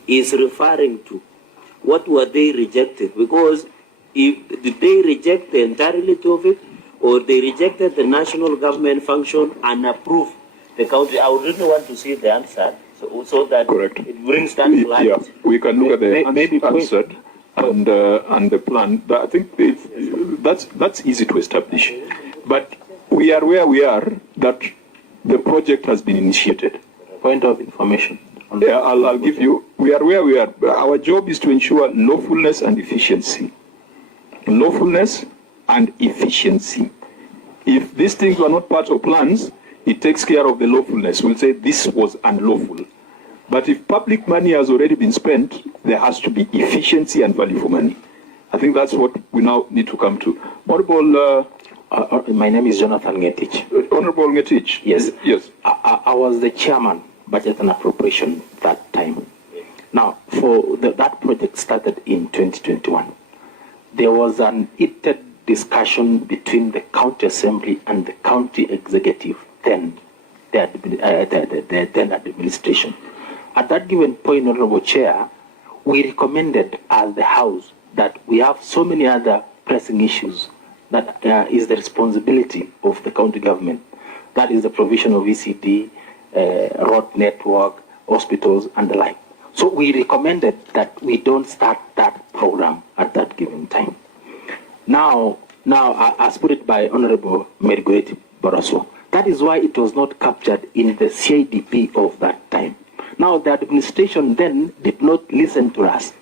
is referring to. What were they rejected? Because did they reject the entirety of it, or they rejected the national government function and approved the county? I would really want to see the answer so that Correct. It brings that clarity. Yeah, we can look at the answer. And the plan, I think that's easy to establish. But we are where we are, that the project has been initiated. Point of information. Yeah, I'll give you, we are where we are. Our job is to ensure lawfulness and efficiency. Lawfulness and efficiency. If these things were not part of plans, it takes care of the lawfulness. We'll say this was unlawful. But if public money has already been spent, there has to be efficiency and value for money. I think that's what we now need to come to. Honorable... my name is Jonathan Ngetich. Honorable Ngetich. Yes. Yes. I was the chairman, budget and appropriation that time. Now, for that project started in 2021. There was an heated discussion between the county assembly and the county executive, then the then administration. At that given point, Honorable Chair, we recommended as the House that we have so many other pressing issues that is the responsibility of the county government. That is the provision of ECD, road network, hospitals, and the like. So we recommended that we don't start that program at that given time. Now, as put it by Honorable Merigoreti Baraso, That is why it was not captured in the CIDP of that time. Now, the administration then did not listen to us,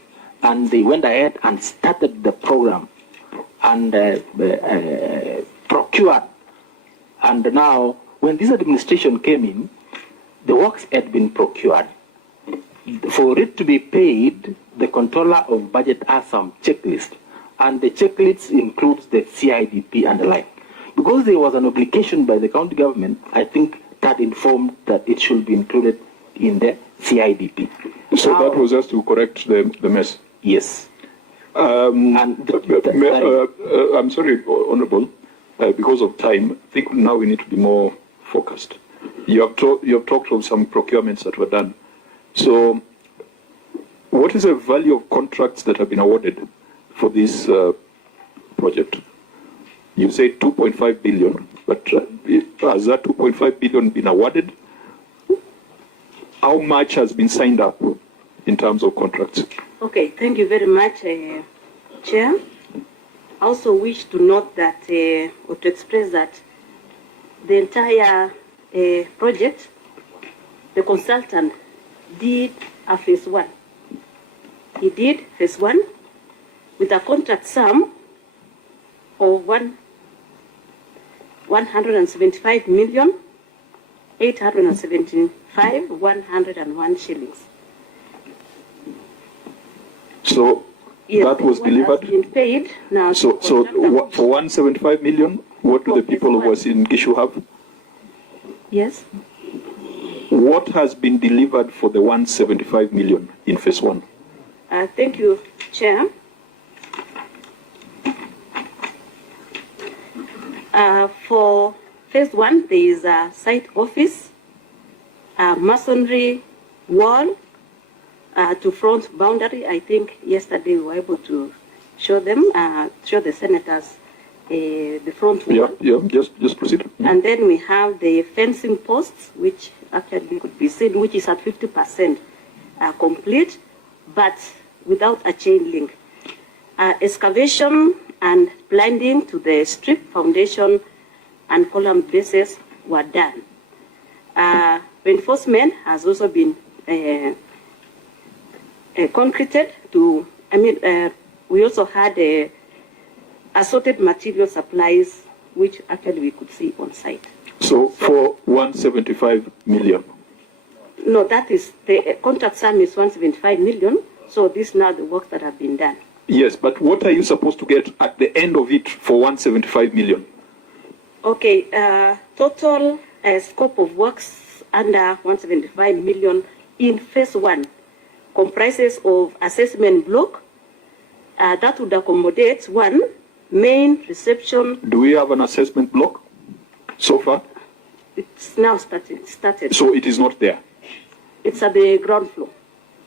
and they went ahead and started the program and procured. And now, when this administration came in, the works had been procured. For it to be paid, the controller of budget has some checklist, and the checklist includes the CIDP and the like. Because there was an obligation by the county government, I think that informed that it should be included in the CIDP. So now, that was just to correct the mess? Yes. I'm sorry, Honorable, because of time, I think now we need to be more focused. You have talked of some procurements that were done. So what is the value of contracts that have been awarded for this project? You say 2.5 billion, but has that 2.5 billion been awarded? How much has been signed up in terms of contracts? Okay, thank you very much, Chair. I also wish to note that, or to express that the entire project, the consultant did a phase 1. He did phase 1 with a contract sum of 175,875,101 shillings. So yes, that was delivered? Has been paid. Now, so for 175 million, what do the people of Uasin Gishu have? Yes. What has been delivered for the 175 million in phase 1? Thank you, Chair. For phase 1, there is a site office, a masonry wall to front boundary. I think yesterday we were able to show them, show the senators the front wall. Yeah, just proceed. And then we have the fencing posts, which actually could be seen, which is at 50% complete, but without a chain link. Excavation and blinding to the strip foundation and column bases were done. Reinforcement has also been concreted to, we also had assorted material supplies, which actually we could see on site. So for 175 million? No, that is, the contract sum is 175 million, so these now the works that have been done. Yes, but what are you supposed to get at the end of it for 175 million? Okay, total scope of works under 175 million in phase 1 comprises of assessment block that would accommodate 1 main reception. Do we have an assessment block so far? It's now started. So it is not there? It's at the ground floor.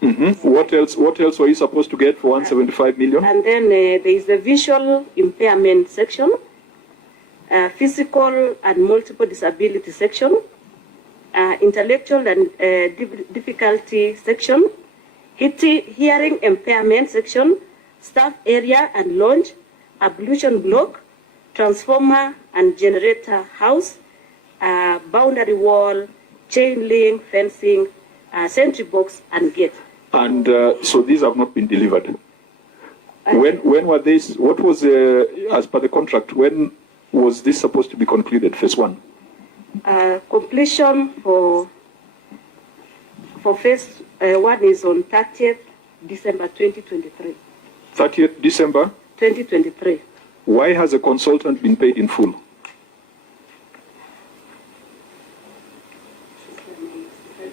Mm-hmm. What else were you supposed to get for 175 million? And then there is the visual impairment section, physical and multiple disability section, intellectual and difficulty section, hearing impairment section, staff area and lounge, ablution block, transformer and generator house, boundary wall, chain link, fencing, sentry box and gate. And so these have not been delivered. When were these? What was as per the contract? When was this supposed to be concluded? Phase 1. Completion for phase 1 is on 30th December 2023. 30th December 2023. Why has a consultant been paid in full?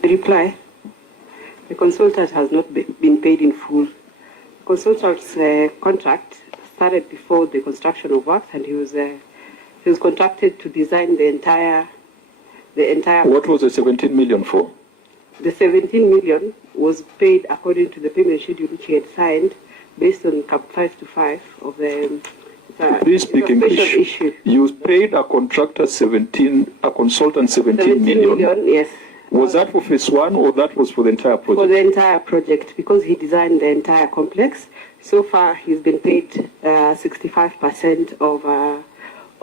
Reply. The consultant has not been paid in full. The consultant's contract started before the construction of works, and he was contracted to design the entire. What was the 17 million for? The 17 million was paid according to the payment schedule which he had signed, based on Cap 525 of the. Please speak English. Issue. You paid a contractor a consultant 17 million. Yes. Was that for phase 1 or that was for the entire project? For the entire project, because he designed the entire complex. So far, he's been paid 65%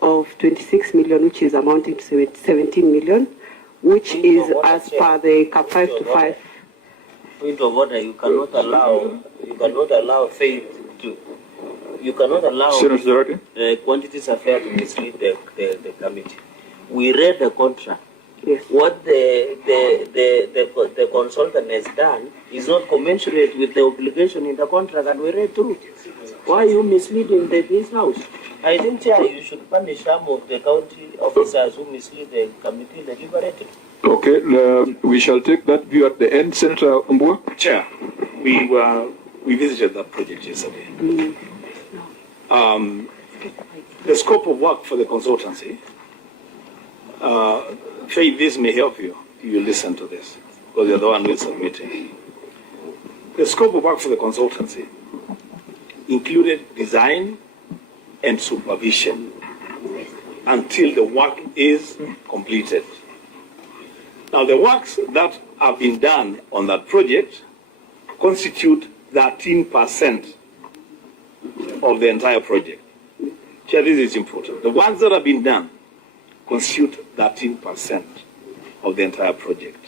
of 26 million, which is amounting to 17 million, which is as per the CAP 5 to 5. Point of order, you cannot allow faith to, you cannot allow quantities affair to mislead the committee. We read the contract. Yes. What the consultant has done is not commensurate with the obligation in the contract that we read through. Why are you misleading this house? I think, Chair, you should punish some of the county officers who mislead the committee deliberated. Okay, we shall take that view at the end. Senator Umbua? Chair, we visited that project yesterday. The scope of work for the consultancy, Faith, this may help you if you listen to this, because you're the one who is submitting. The scope of work for the consultancy included design and supervision until the work is completed. Now, the works that have been done on that project constitute 13% of the entire project. Chair, this is important. The ones that have been done constitute 13% of the entire project.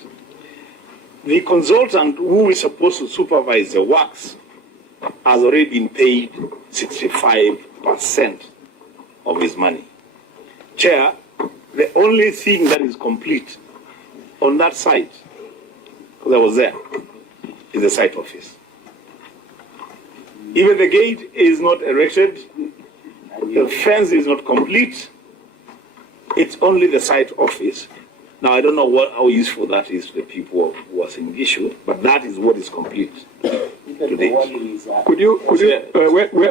The consultant who is supposed to supervise the works has already been paid 65% of his money. Chair, the only thing that is complete on that site, because I was there, is the site office. Even the gate is not erected, the fence is not complete, it's only the site office. Now, I don't know how useful that is to the people of Uasin Gishu, but that is what is complete to date.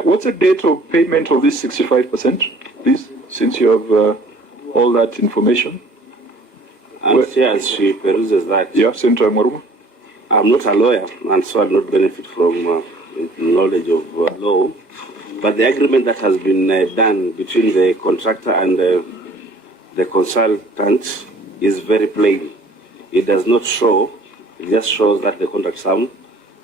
What's the date of payment of this 65%, please, since you have all that information? And as she peruses that. Yeah, Senator Maruma. I'm not a lawyer, and so I do not benefit from knowledge of law. But the agreement that has been done between the contractor and the consultant is very plain. It does not show, it just shows that the contract sum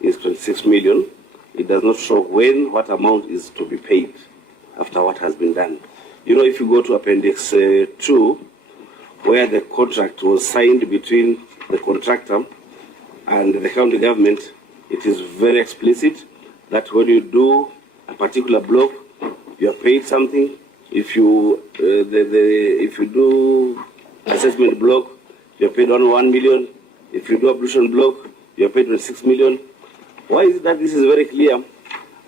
is 26 million. It does not show what amount is to be paid after what has been done. You know, if you go to Appendix 2, where the contract was signed between the contractor and the county government, it is very explicit that when you do a particular block, you are paid something. If you if you do assessment block, you are paid on 1 million. If you do ablution block, you are paid on 6 million. Why is it that this is very clear,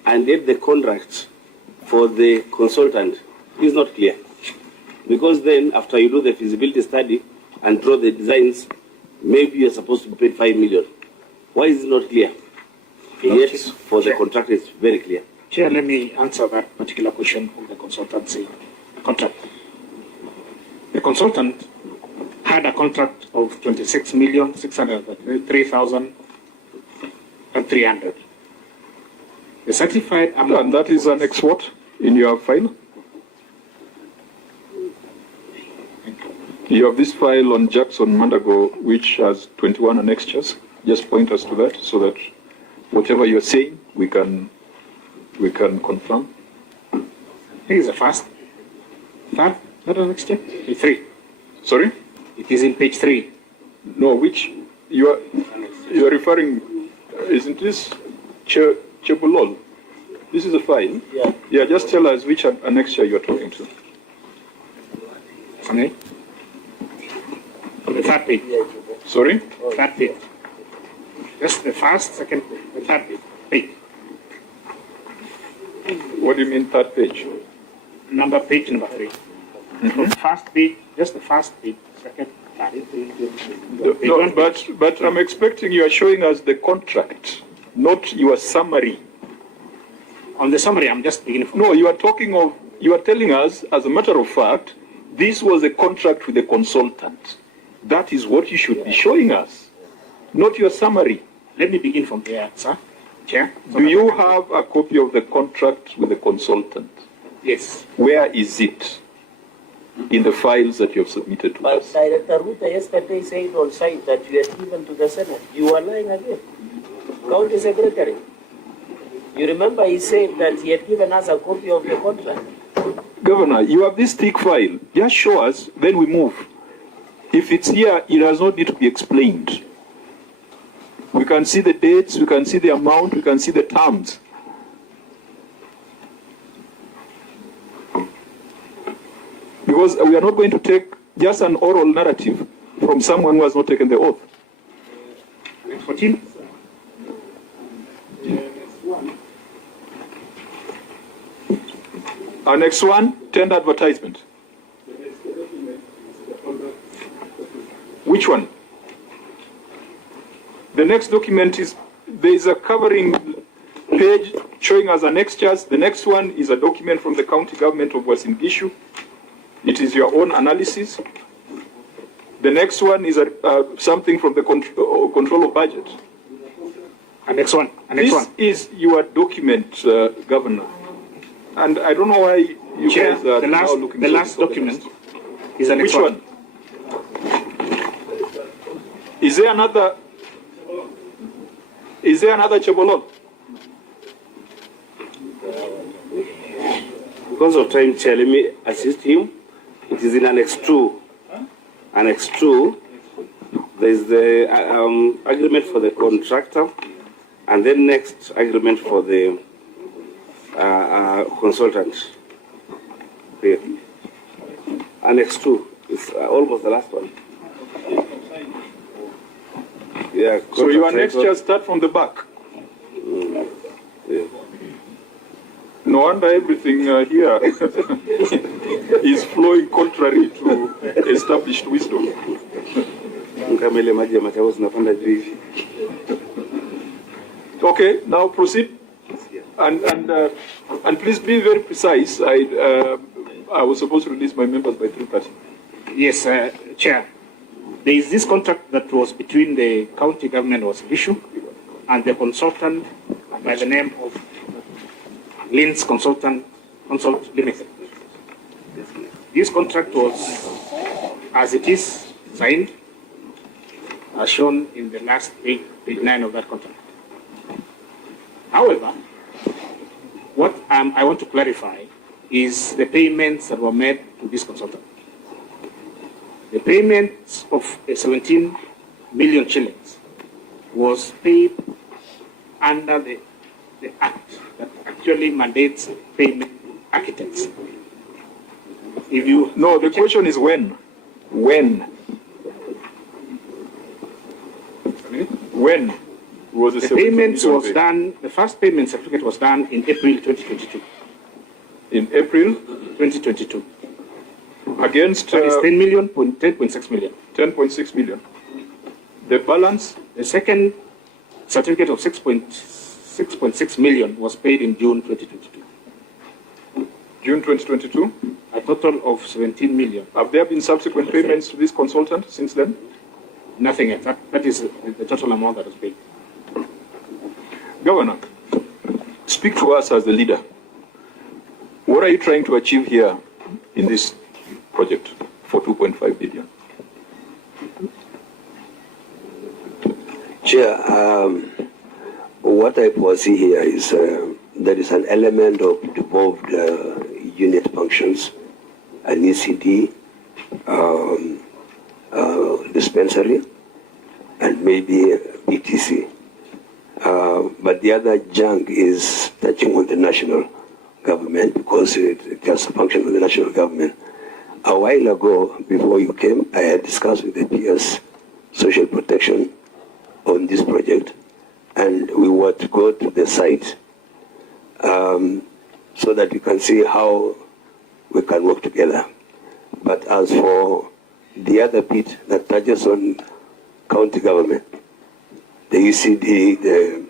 and yet the contract for the consultant is not clear? Because then, after you do the feasibility study and draw the designs, maybe you're supposed to be paid 5 million. Why is it not clear? Yet, for the contractor, it's very clear. Chair, let me answer that particular question of the consultancy contract. The consultant had a contract of 26,603,300. The certified amount. And that is Annex what in your file? You have this file on Jackson Mandago, which has 21 annexures. Just point us to that so that whatever you're saying, we can confirm. Here is the first. Third annexure? 3. Sorry? It is in page 3. No, which you are referring, isn't this Chebulol? This is a file. Yeah. Yeah, just tell us which annexure you're talking to. Okay. On the third page. Sorry? Third page. Just the first, second, the third page. What do you mean third page? Page number 3. First page, just the first page, second, third. No, but I'm expecting you are showing us the contract, not your summary. On the summary, I'm just beginning from. No, you are telling us, as a matter of fact, this was a contract with the consultant. That is what you should be showing us, not your summary. Let me begin from here, sir. Chair. Do you have a copy of the contract with the consultant? Yes. Where is it in the files that you have submitted to us? But Director Ruta yesterday said on site that you had given to the Senate. You are lying again. County Secretary. You remember he said that he had given us a copy of the contract. Governor, you have this thick file. Just show us, then we move. If it's here, it does not need to be explained. We can see the dates, we can see the amount, we can see the terms. Because we are not going to take just an oral narrative from someone who has not taken the oath. 14. Next one, tender advertisement. Which one? The next document is, there is a covering page showing us annexures. The next one is a document from the county government of Uasin Gishu. It is your own analysis. The next one is something from the control of budget. Next one. This is your document, Governor. And I don't know why you Chair, guys are now looking the last document is the next Which one? Is there another Chebolol? Because of time, Chair, let me assist him. It is in Annex 2. Annex 2, there is the agreement for the contractor, and then next agreement for the consultant. Here. Annex 2 is almost the last one. Yeah. So your next just start from the back. Yeah. No wonder everything here is flowing contrary to established wisdom. Okay, now proceed. And please be very precise. I was supposed to release my members by 3:30. Yes, Chair. There is this contract that was between the county government of Uasin Gishu and the consultant by the name of Linz Consult Limited. This contract was, as it is, signed, as shown in the last page 9 of that contract. However, what I want to clarify is the payments that were made to this consultant. The payments of 17 million shillings was paid under the act that actually mandates payment to architects. If you no, the question is when. When was the payment was done? The first payment certificate was done in April 2022. In April 2022. Against that is 10.6 million. 10.6 million. The balance? The second certificate of 6.6 million was paid in June 2022. June 2022? A total of 17 million. Have there been subsequent payments to this consultant since then? Nothing yet. That is the total amount that was paid. Governor, speak to us as the leader. What are you trying to achieve here in this project for 2.5 billion? Chair, what I foresee here is there is an element of devolved unit functions, an ECD, dispensary, and maybe BTC. But the other junk is touching on the national government because it has a function of the national government. A while ago, before you came, I had discussed with the PS Social Protection on this project, and we were to go to the site so that we can see how we can work together. But as for the other bit that touches on county government, the ECD, the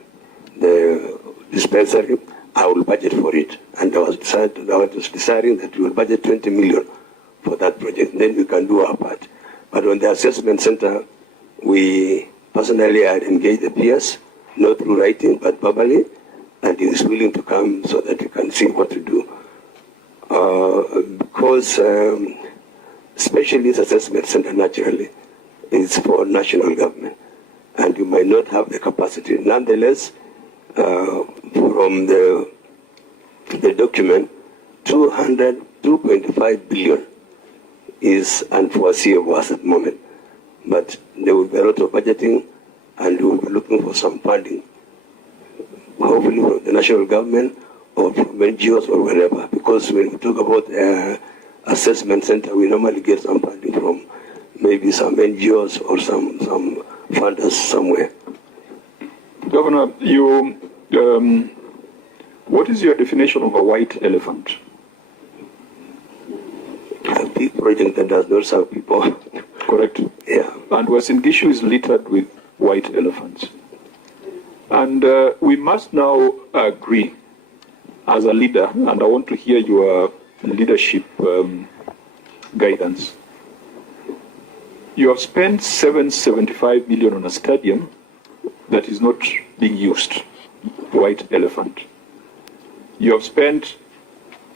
dispensary, I will budget for it. And I was deciding that we will budget 20 million for that project. Then we can do our part. But on the assessment center, we personally had engaged the PS, not through writing, but verbally, and he is willing to come so that we can see what to do. Because especially this assessment center naturally is for national government, and you might not have the capacity. Nonetheless, from the document, 200 2.5 billion is unforeseeable at the moment. But there will be a lot of budgeting, and we will be looking for some funding, hopefully from the national government or from NGOs or wherever. Because when we talk about assessment center, we normally get some funding from maybe some NGOs or some funders somewhere. Governor, what is your definition of a white elephant? A big project that does not serve people. Correct. Yeah. And Uasin Gishu is littered with white elephants. And we must now agree as a leader, and I want to hear your leadership guidance. You have spent 775 million on a stadium that is not being used, white elephant. You have spent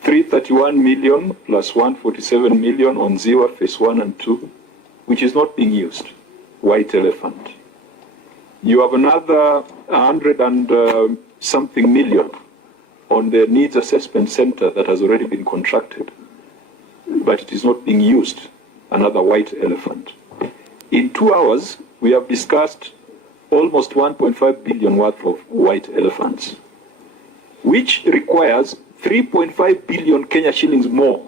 331 million plus 147 million on Ziwa phase 1 and 2, which is not being used, white elephant. You have another 100 and something million on the needs assessment center that has already been contracted, but it is not being used, another white elephant. In 2 hours, we have discussed almost 1.5 billion worth of white elephants, which requires 3.5 billion Kenya shillings more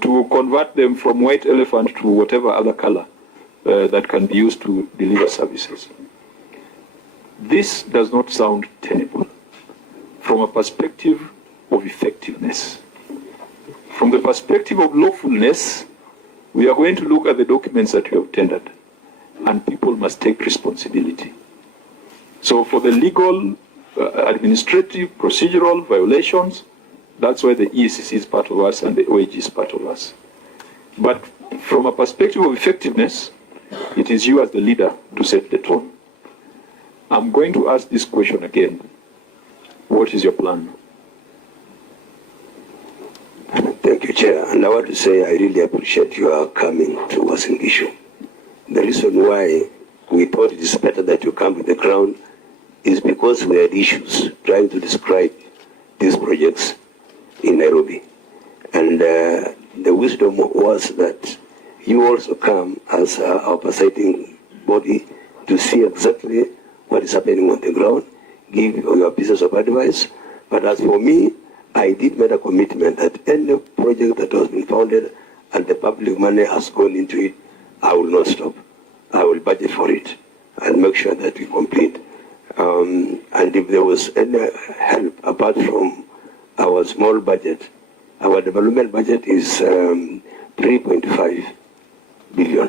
to convert them from white elephant to whatever other color that can be used to deliver services. This does not sound tenable from a perspective of effectiveness. From the perspective of lawfulness, we are going to look at the documents that you have tendered, and people must take responsibility. So for the legal, administrative, procedural violations, that's why the EACC is part of us and the OAG is part of us. But from a perspective of effectiveness, it is you as the leader to set the tone. I'm going to ask this question again. What is your plan? Thank you, Chair. And I want to say I really appreciate your coming to Uasin Gishu. The reason why we thought it is better that you come to the ground is because we had issues trying to describe these projects in Nairobi. And the wisdom was that you also come as our presiding body to see exactly what is happening on the ground, give your pieces of advice. But as for me, I did make a commitment that any project that has been founded and the public money has gone into it, I will not stop. I will budget for it and make sure that we complete. And if there was any help apart from our small budget, our development budget is 3.5 billion.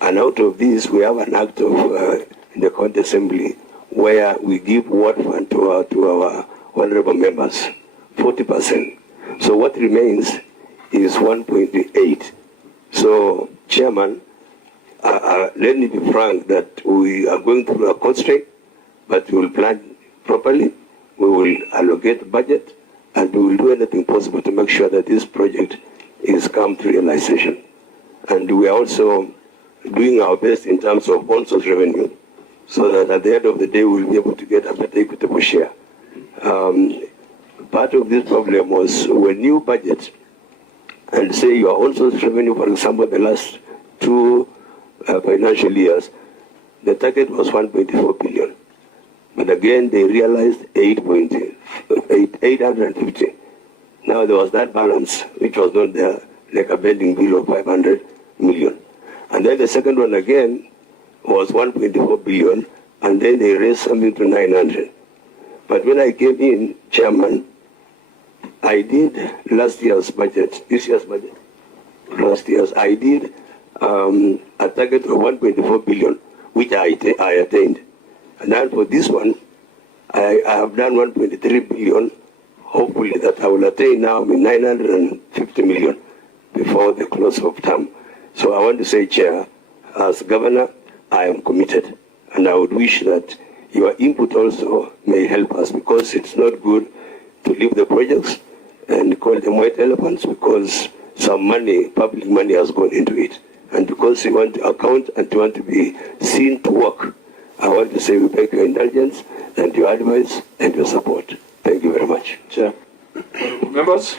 And out of this, we have an act of the county assembly where we give ward fund to our honorable members, 40%. So what remains is 1.8. So, Chairman, let me be frank that we are going through a constraint, but we will plan properly, we will allocate budget, and we will do anything possible to make sure that this project is come to realization. And we are also doing our best in terms of on source revenue, so that at the end of the day, we will be able to get a better equitable share. Part of this problem was when you budget and say your own source revenue, for example, the last 2 financial years, the target was 1.4 billion. But again, they realized 850. Now there was that balance, which was not there, like a pending bill of 500 million. And then the second one again was 1.4 billion, and then they raised something to 900. But when I came in, Chairman, I did last year's budget, this year's budget. Last year's, I did a target of 1.4 billion, which I attained. And then for this one, I have done 1.3 billion, hopefully that I will attain now 950 million before the close of term. So I want to say, Chair, as Governor, I am committed. And I would wish that your input also may help us, because it's not good to leave the projects and call them white elephants, because some money, public money, has gone into it. And because you want to account and you want to be seen to work, I want to say we beg your indulgence and your advice and your support. Thank you very much. Chair. Members,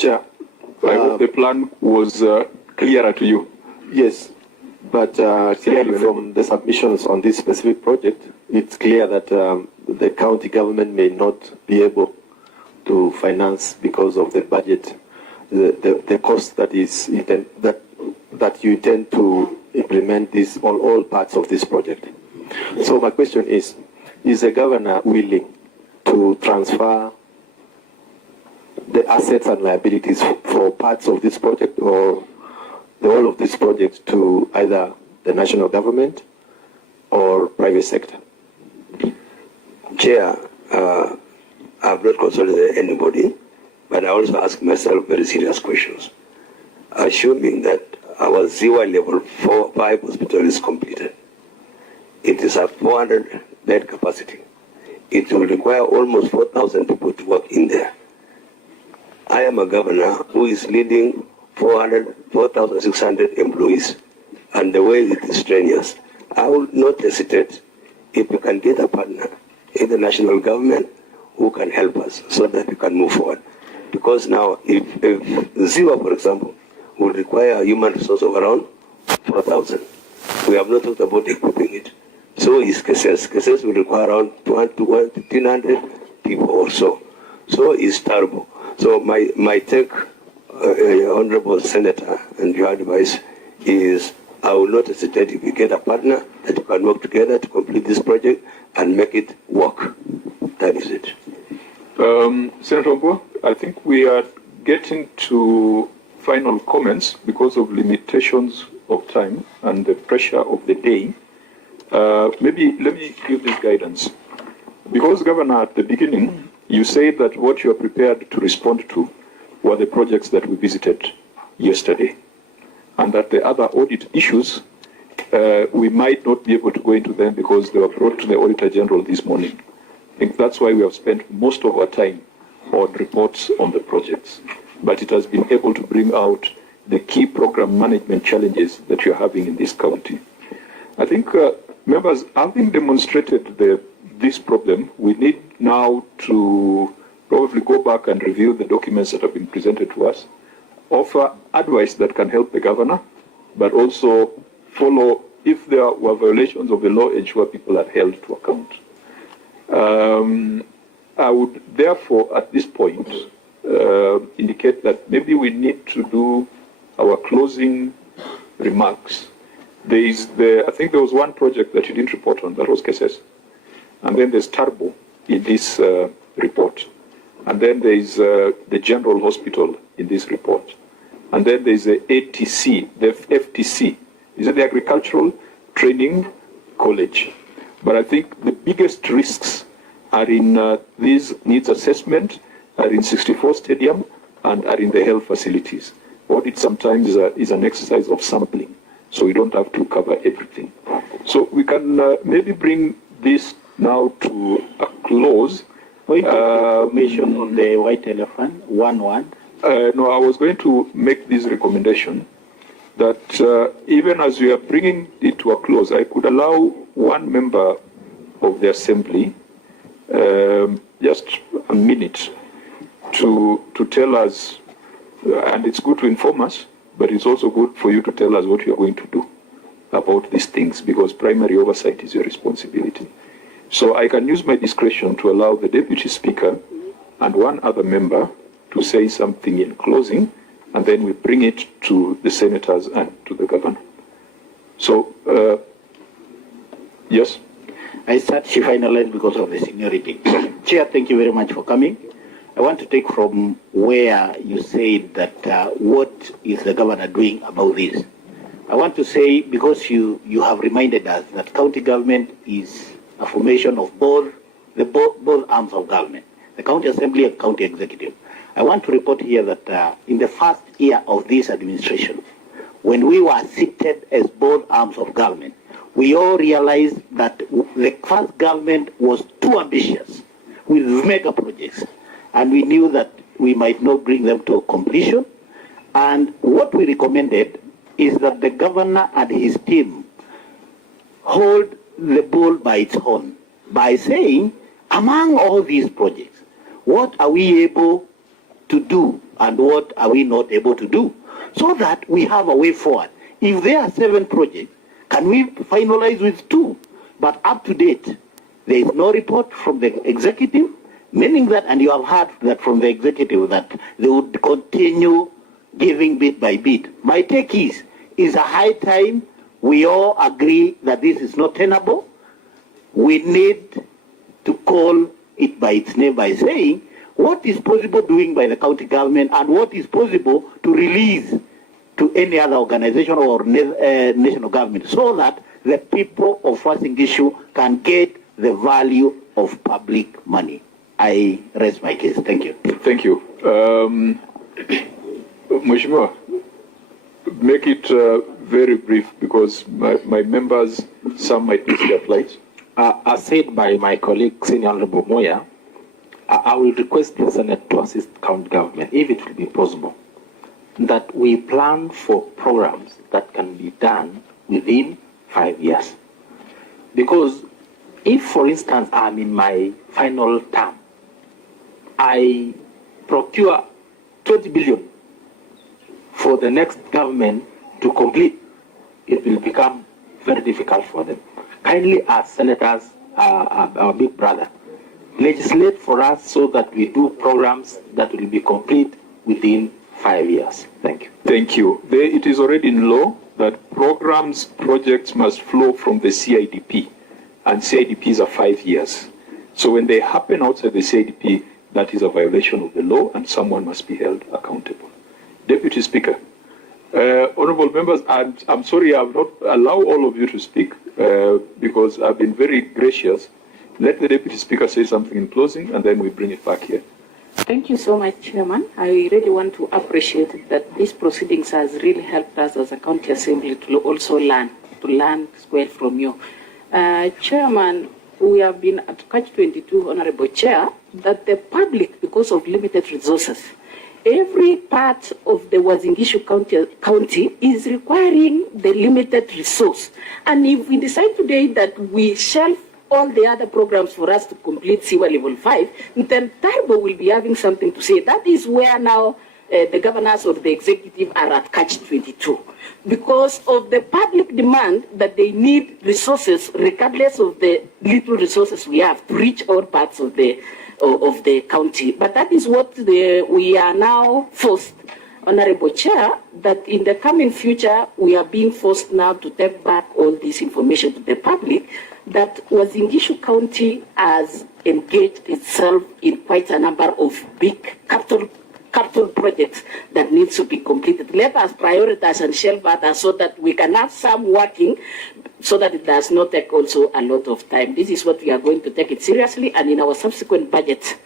Chair, I hope the plan was clearer to you. Yes, but clearly from the submissions on this specific project, it's clear that the county government may not be able to finance because of the budget, the cost that is that you intend to implement this on all parts of this project. So my question is the governor willing to transfer the assets and liabilities for parts of this project or the whole of this project to either the national government or private sector? Chair, I've not consulted anybody, but I also ask myself very serious questions. Assuming that our Ziwa level 5 hospital is completed, it is a 400 bed capacity. It will require almost 4,000 people to work in there. I am a governor who is leading 4,600 employees, and the way it is strenuous. I will not hesitate if we can get a partner in the national government who can help us so that we can move forward. Because now, if Ziwa, for example, will require a human resource of around 4,000, we have not talked about equipping it. So is Keses. Keses will require around 1,500 people or so. So it's terrible. So my take, Honorable Senator, and your advice is I will not hesitate if we get a partner that we can work together to complete this project and make it work. That is it. Senator Mbua, I think we are getting to final comments because of limitations of time and the pressure of the day. Maybe let me give this guidance. Because, Governor, at the beginning, you said that what you are prepared to respond to were the projects that we visited yesterday, and that the other audit issues, we might not be able to go into them because they were brought to the Auditor General this morning. I think that's why we have spent most of our time on reports on the projects. But it has been able to bring out the key program management challenges that you're having in this county. I think, members, having demonstrated this problem, we need now to probably go back and review the documents that have been presented to us, offer advice that can help the governor, but also follow, if there were violations of the law, ensure people are held to account. I would therefore, at this point, indicate that maybe we need to do our closing remarks. I think there was one project that you didn't report on, that was Keses. And then there's Tarbo in this report. And then there's the General Hospital in this report. And then there's the ATC, the FTC. Is it the Agricultural Training College? But I think the biggest risks are in these needs assessment, are in 64 Stadium, and are in the health facilities. Audit sometimes is an exercise of sampling, so we don't have to cover everything. So we can maybe bring this now to a close. Information on the white elephant, one. No, I was going to make this recommendation that even as we are bringing it to a close, I could allow one member of the assembly just a minute to tell us, and it's good to inform us, but it's also good for you to tell us what you're going to do about these things, because primary oversight is your responsibility. So I can use my discretion to allow the Deputy Speaker and one other member to say something in closing, and then we bring it to the senators and to the governor. So, yes? I start to finalize because of the seniority. Chair, thank you very much for coming. I want to take from where you said that what is the governor doing about this. I want to say, because you have reminded us that county government is a formation of both arms of government, the county assembly and county executive. I want to report here that in the first year of this administration, when we were seated as both arms of government, we all realized that the first government was too ambitious with mega projects, and we knew that we might not bring them to completion. And what we recommended is that the governor and his team hold the bull by its horn by saying, among all these projects, what are we able to do and what are we not able to do, so that we have a way forward. If there are 7 projects, can we finalize with 2? But up to date, there is no report from the executive, meaning that, and you have heard that from the executive, that they would continue giving bit by bit. My take is a high time we all agree that this is not tenable. We need to call it by its name by saying what is possible doing by the county government and what is possible to release to any other organization or national government, so that the people of Uasin Gishu can get the value of public money. I rest my case. Thank you. Thank you. Mheshimiwa, make it very brief, because my members, some might miss their flights. As said by my colleague, Senior Honorable Moya, I will request the Senate to assist county government, if it will be possible, that we plan for programs that can be done within 5 years. Because if, for instance, I'm in my final term, I procure 20 billion for the next government to complete, it will become very difficult for them. Kindly, as senators, our big brother, legislate for us so that we do programs that will be complete within 5 years. Thank you. Thank you. It is already in law that projects must flow from the CIDP, and CIDPs are 5 years. So when they happen outside the CIDP, that is a violation of the law, and someone must be held accountable. Deputy Speaker, honorable members, I'm sorry I have not allowed all of you to speak because I've been very gracious. Let the Deputy Speaker say something in closing, and then we bring it back here. Thank you so much, Chairman. I really want to appreciate that these proceedings has really helped us as a county assembly to also learn well from you. Chairman, we have been at Catch-22, Honorable Chair, that the public, because of limited resources, every part of the Uasin Gishu County is requiring the limited resource. And if we decide today that we shelf all the other programs for us to complete sewer level 5, then Tarbo will be having something to say. That is where now the governors of the executive are at Catch-22. Because of the public demand that they need resources, regardless of the little resources we have, to reach all parts of the county. But that is what we are now forced, Honorable Chair, that in the coming future, we are being forced now to take back all this information to the public, that Uasin Gishu County has engaged itself in quite a number of big capital projects that needs to be completed. Let us prioritize and shelve others so that we can have some working, so that it does not take also a lot of time. This is what we are going to take it seriously, and in our subsequent budget,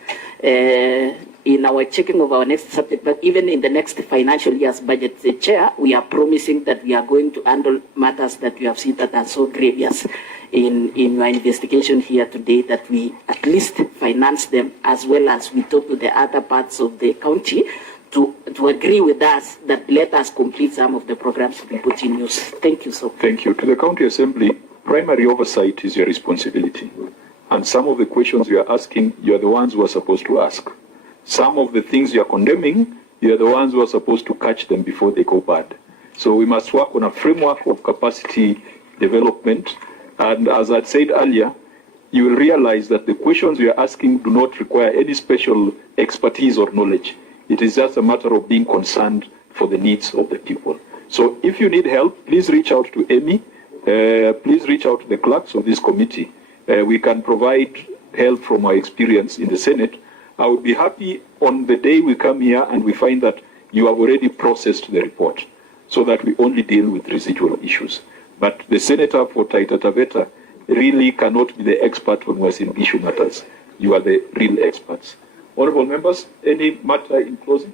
in our checking of our next subject, but even in the next financial year's budget, the Chair, we are promising that we are going to handle matters that you have seen that are so grievous in your investigation here today, that we at least finance them, as well as we talk to the other parts of the county to agree with us that let us complete some of the programs to be put in use. Thank you so much. Thank you. To the County Assembly, primary oversight is your responsibility. And some of the questions you are asking, you are the ones who are supposed to ask. Some of the things you are condemning, you are the ones who are supposed to catch them before they go bad. So we must work on a framework of capacity development. And as I said earlier, you will realize that the questions you are asking do not require any special expertise or knowledge. It is just a matter of being concerned for the needs of the people. So if you need help, please reach out to Amy. Please reach out to the clerks of this committee. We can provide help from our experience in the Senate. I would be happy on the day we come here and we find that you have already processed the report, so that we only deal with residual issues. But the senator for Taita Taveta really cannot be the expert on Uasin Gishu matters. You are the real experts. Honorable members, any matter in closing?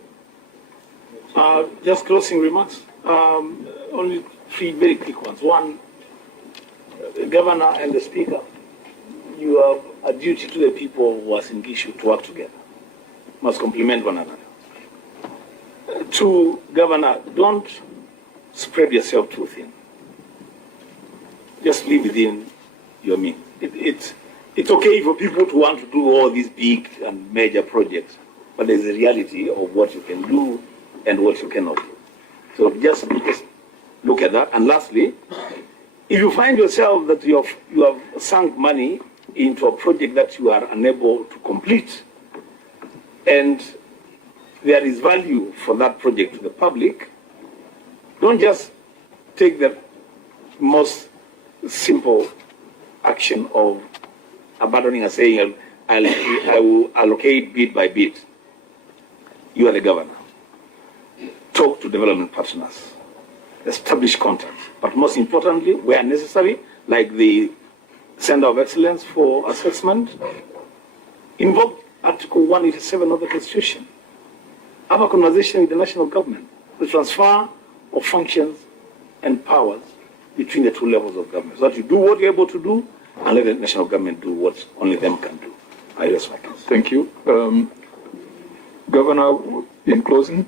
Just closing remarks. Only 3 very quick ones. One, the governor and the speaker, you have a duty to the people of Uasin Gishu to work together. Must complement one another. 2, governor, don't spread yourself too thin. Just live within your means. It's okay for people to want to do all these big and major projects, but there's a reality of what you can do and what you cannot do. So just look at that. And lastly, if you find yourself that you have sunk money into a project that you are unable to complete, and there is value for that project to the public, don't just take the most simple action of abandoning and saying, I will allocate bit by bit. You are the governor. Talk to development partners. Establish contacts. But most importantly, where necessary, like the Center of Excellence for Assessment, invoke Article 187 of the Constitution. Have a conversation with the national government. The transfer of functions and powers between the two levels of government. So that you do what you're able to do, and let the national government do what only them can do. I rest my case. Thank you. Governor, in closing?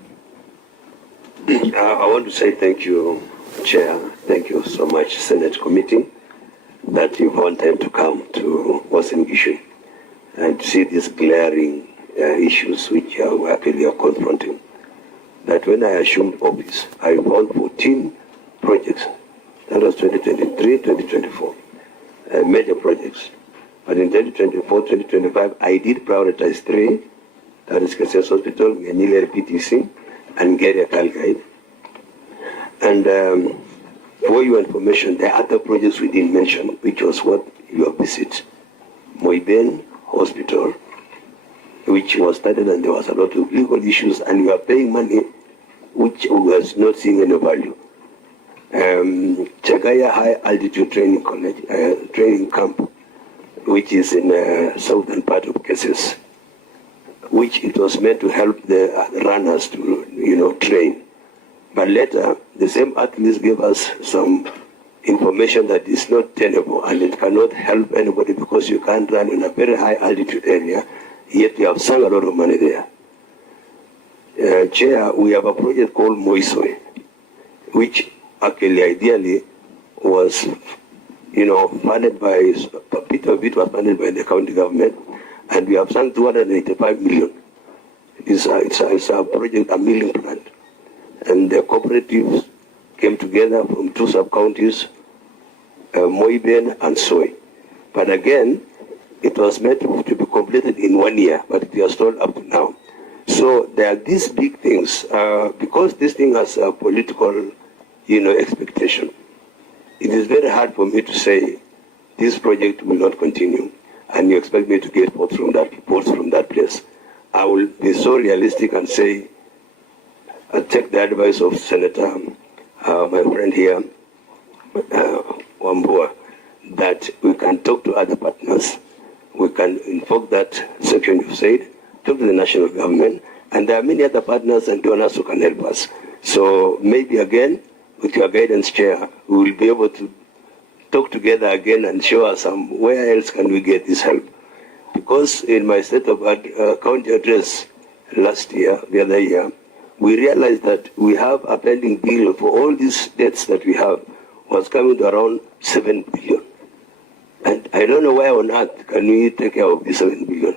I want to say thank you, Chair. Thank you so much, Senate Committee, that you found time to come to Uasin Gishu and to see these glaring issues which actually are confronting. That when I assumed office, I found 14 projects. That was 2023, 2024, major projects. But in 2024, 2025, I did prioritize 3. That is Kesses Hospital, Ganile PTC, and Geria Calguide. And for your information, there are other projects we didn't mention, which was what you have visited. Moiben Hospital, which was started, and there was a lot of legal issues, and we are paying money which was not seeing any value. Chagaya High Altitude Training College, training camp, which is in southern part of Kesses, which it was meant to help the runners to, train. But later, the same athletes gave us some information that is not tenable and it cannot help anybody because you can't run in a very high altitude area, yet we have sunk a lot of money there. Chair, we have a project called Moisoi, which actually ideally was, funded by, a bit of it was funded by the county government, and we have sunk 285 million. It's a project, a milling plant. And the cooperatives came together from 2 sub-counties, Moiben and Soy. But again, it was meant to be completed in 1 year, but it was stalled up to now. So there are these big things, because this thing has a political, expectation. It is very hard for me to say this project will not continue, and you expect me to get reports from that place. I will be so realistic and say, I'll take the advice of Senator, my friend here, Wambua, that we can talk to other partners. We can invoke that section you said, talk to the national government, and there are many other partners and donors who can help us. So maybe again, with your guidance, Chair, we will be able to talk together again and show us where else can we get this help. Because in my state of county address last year, the other year, we realized that we have a pending bill for all these debts that we have was coming to around 7 billion. And I don't know why on earth can we take care of this 7 billion.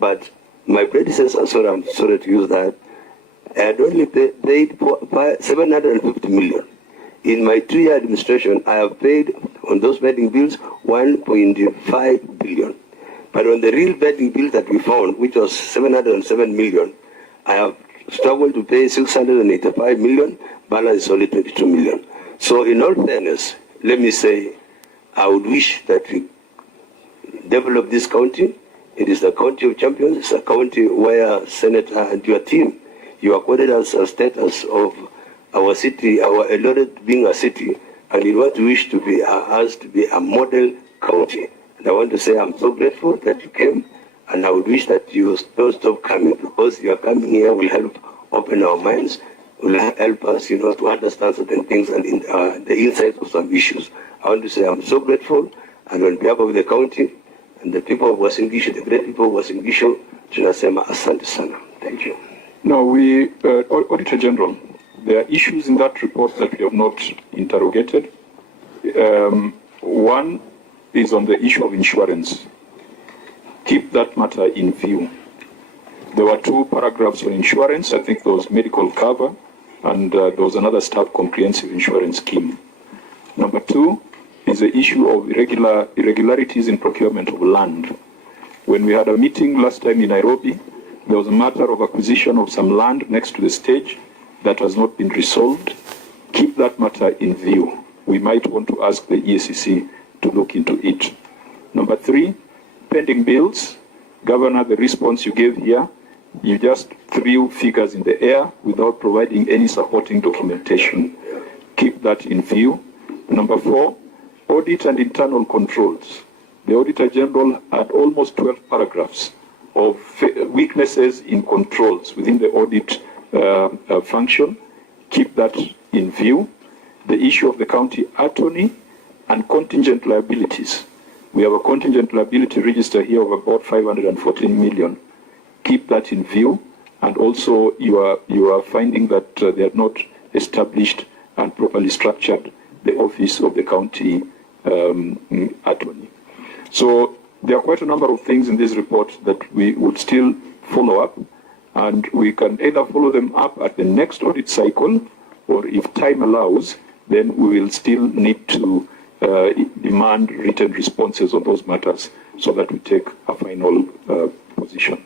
But my predecessor, I'm sorry to use that, had only paid 750 million. In my 2-year administration, I have paid on those pending bills 1.5 billion. But on the real pending bill that we found, which was 707 million, I have struggled to pay 685 million, balance is only 22 million. So in all fairness, let me say, I would wish that we develop this county. It is the county of champions. It's a county where, Senator, and your team, you accorded us a status of our city, our Eldoret being a city, and we want to wish to be us to be a model county. And I want to say I'm so grateful that you came, and I would wish that you don't stop coming, because your coming here will help open our minds, will help us, to understand certain things and the insights of some issues. I want to say I'm so grateful, and on behalf of the county and the people of Uasin Gishu, the great people of Uasin Gishu, tunasema asante sana. Thank you. No, Auditor General, there are issues in that report that we have not interrogated. One is on the issue of insurance. Keep that matter in view. There were 2 paragraphs on insurance. I think there was medical cover, and there was another staff comprehensive insurance scheme. Number 2 is the issue of irregularities in procurement of land. When we had a meeting last time in Nairobi, there was a matter of acquisition of some land next to the stage that has not been resolved. Keep that matter in view. We might want to ask the EACC to look into it. Number 3, pending bills. Governor, the response you gave here, you just threw figures in the air without providing any supporting documentation. Keep that in view. Number 4, audit and internal controls. The Auditor General had almost 12 paragraphs of weaknesses in controls within the audit function. Keep that in view. The issue of the county attorney and contingent liabilities. We have a contingent liability register here of about 514 million. Keep that in view. And also you are finding that they have not established and properly structured the office of the county attorney. So there are quite a number of things in this report that we would still follow up, and we can either follow them up at the next audit cycle, or if time allows, then we will still need to demand written responses on those matters so that we take a final position.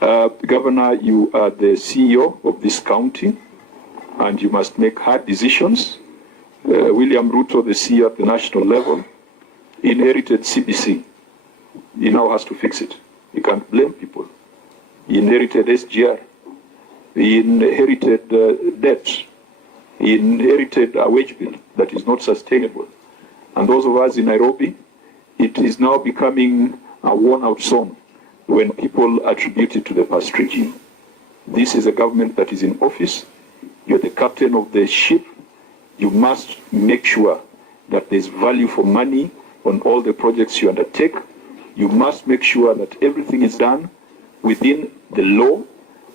Governor, you are the CEO of this county, and you must make hard decisions. William Ruto, the CEO at the national level, inherited CBC. He now has to fix it. You can't blame people. He inherited SGR. He inherited debt. He inherited a wage bill that is not sustainable. And those of us in Nairobi, it is now becoming a worn-out song when people attribute it to the past regime. This is a government that is in office. You're the captain of the ship. You must make sure that there's value for money on all the projects you undertake. You must make sure that everything is done within the law.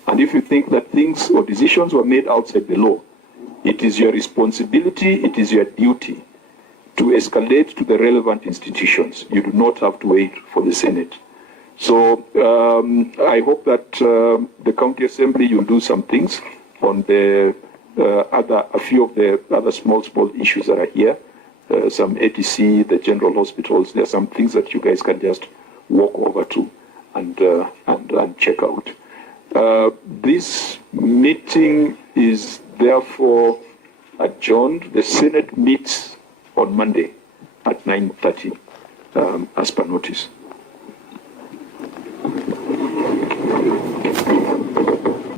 And if you think that things or decisions were made outside the law, it is your responsibility, it is your duty to escalate to the relevant institutions. You do not have to wait for the Senate. So I hope that the County Assembly will do some things on the a few of the other small issues that are here. Some ATC, the general hospitals, there are some things that you guys can just walk over to and check out. This meeting is therefore adjourned. The Senate meets on Monday at 9:30 as per notice.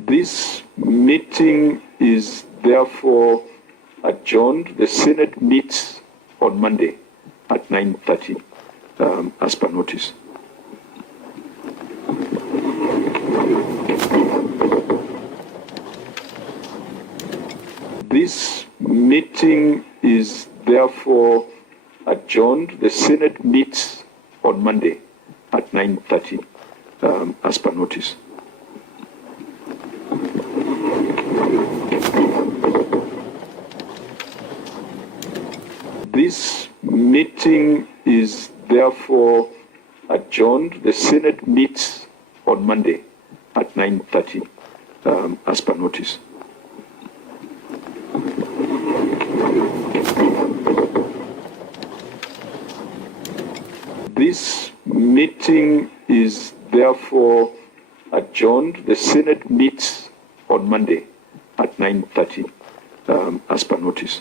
This meeting is therefore adjourned. The Senate meets on Monday at 9:30 as per notice. This meeting is therefore adjourned. The Senate meets on Monday at 9:30 as per notice. This meeting is therefore adjourned. The Senate meets on Monday at 9:30 as per notice. This meeting is therefore adjourned. The Senate meets on Monday at 9:30 as per notice.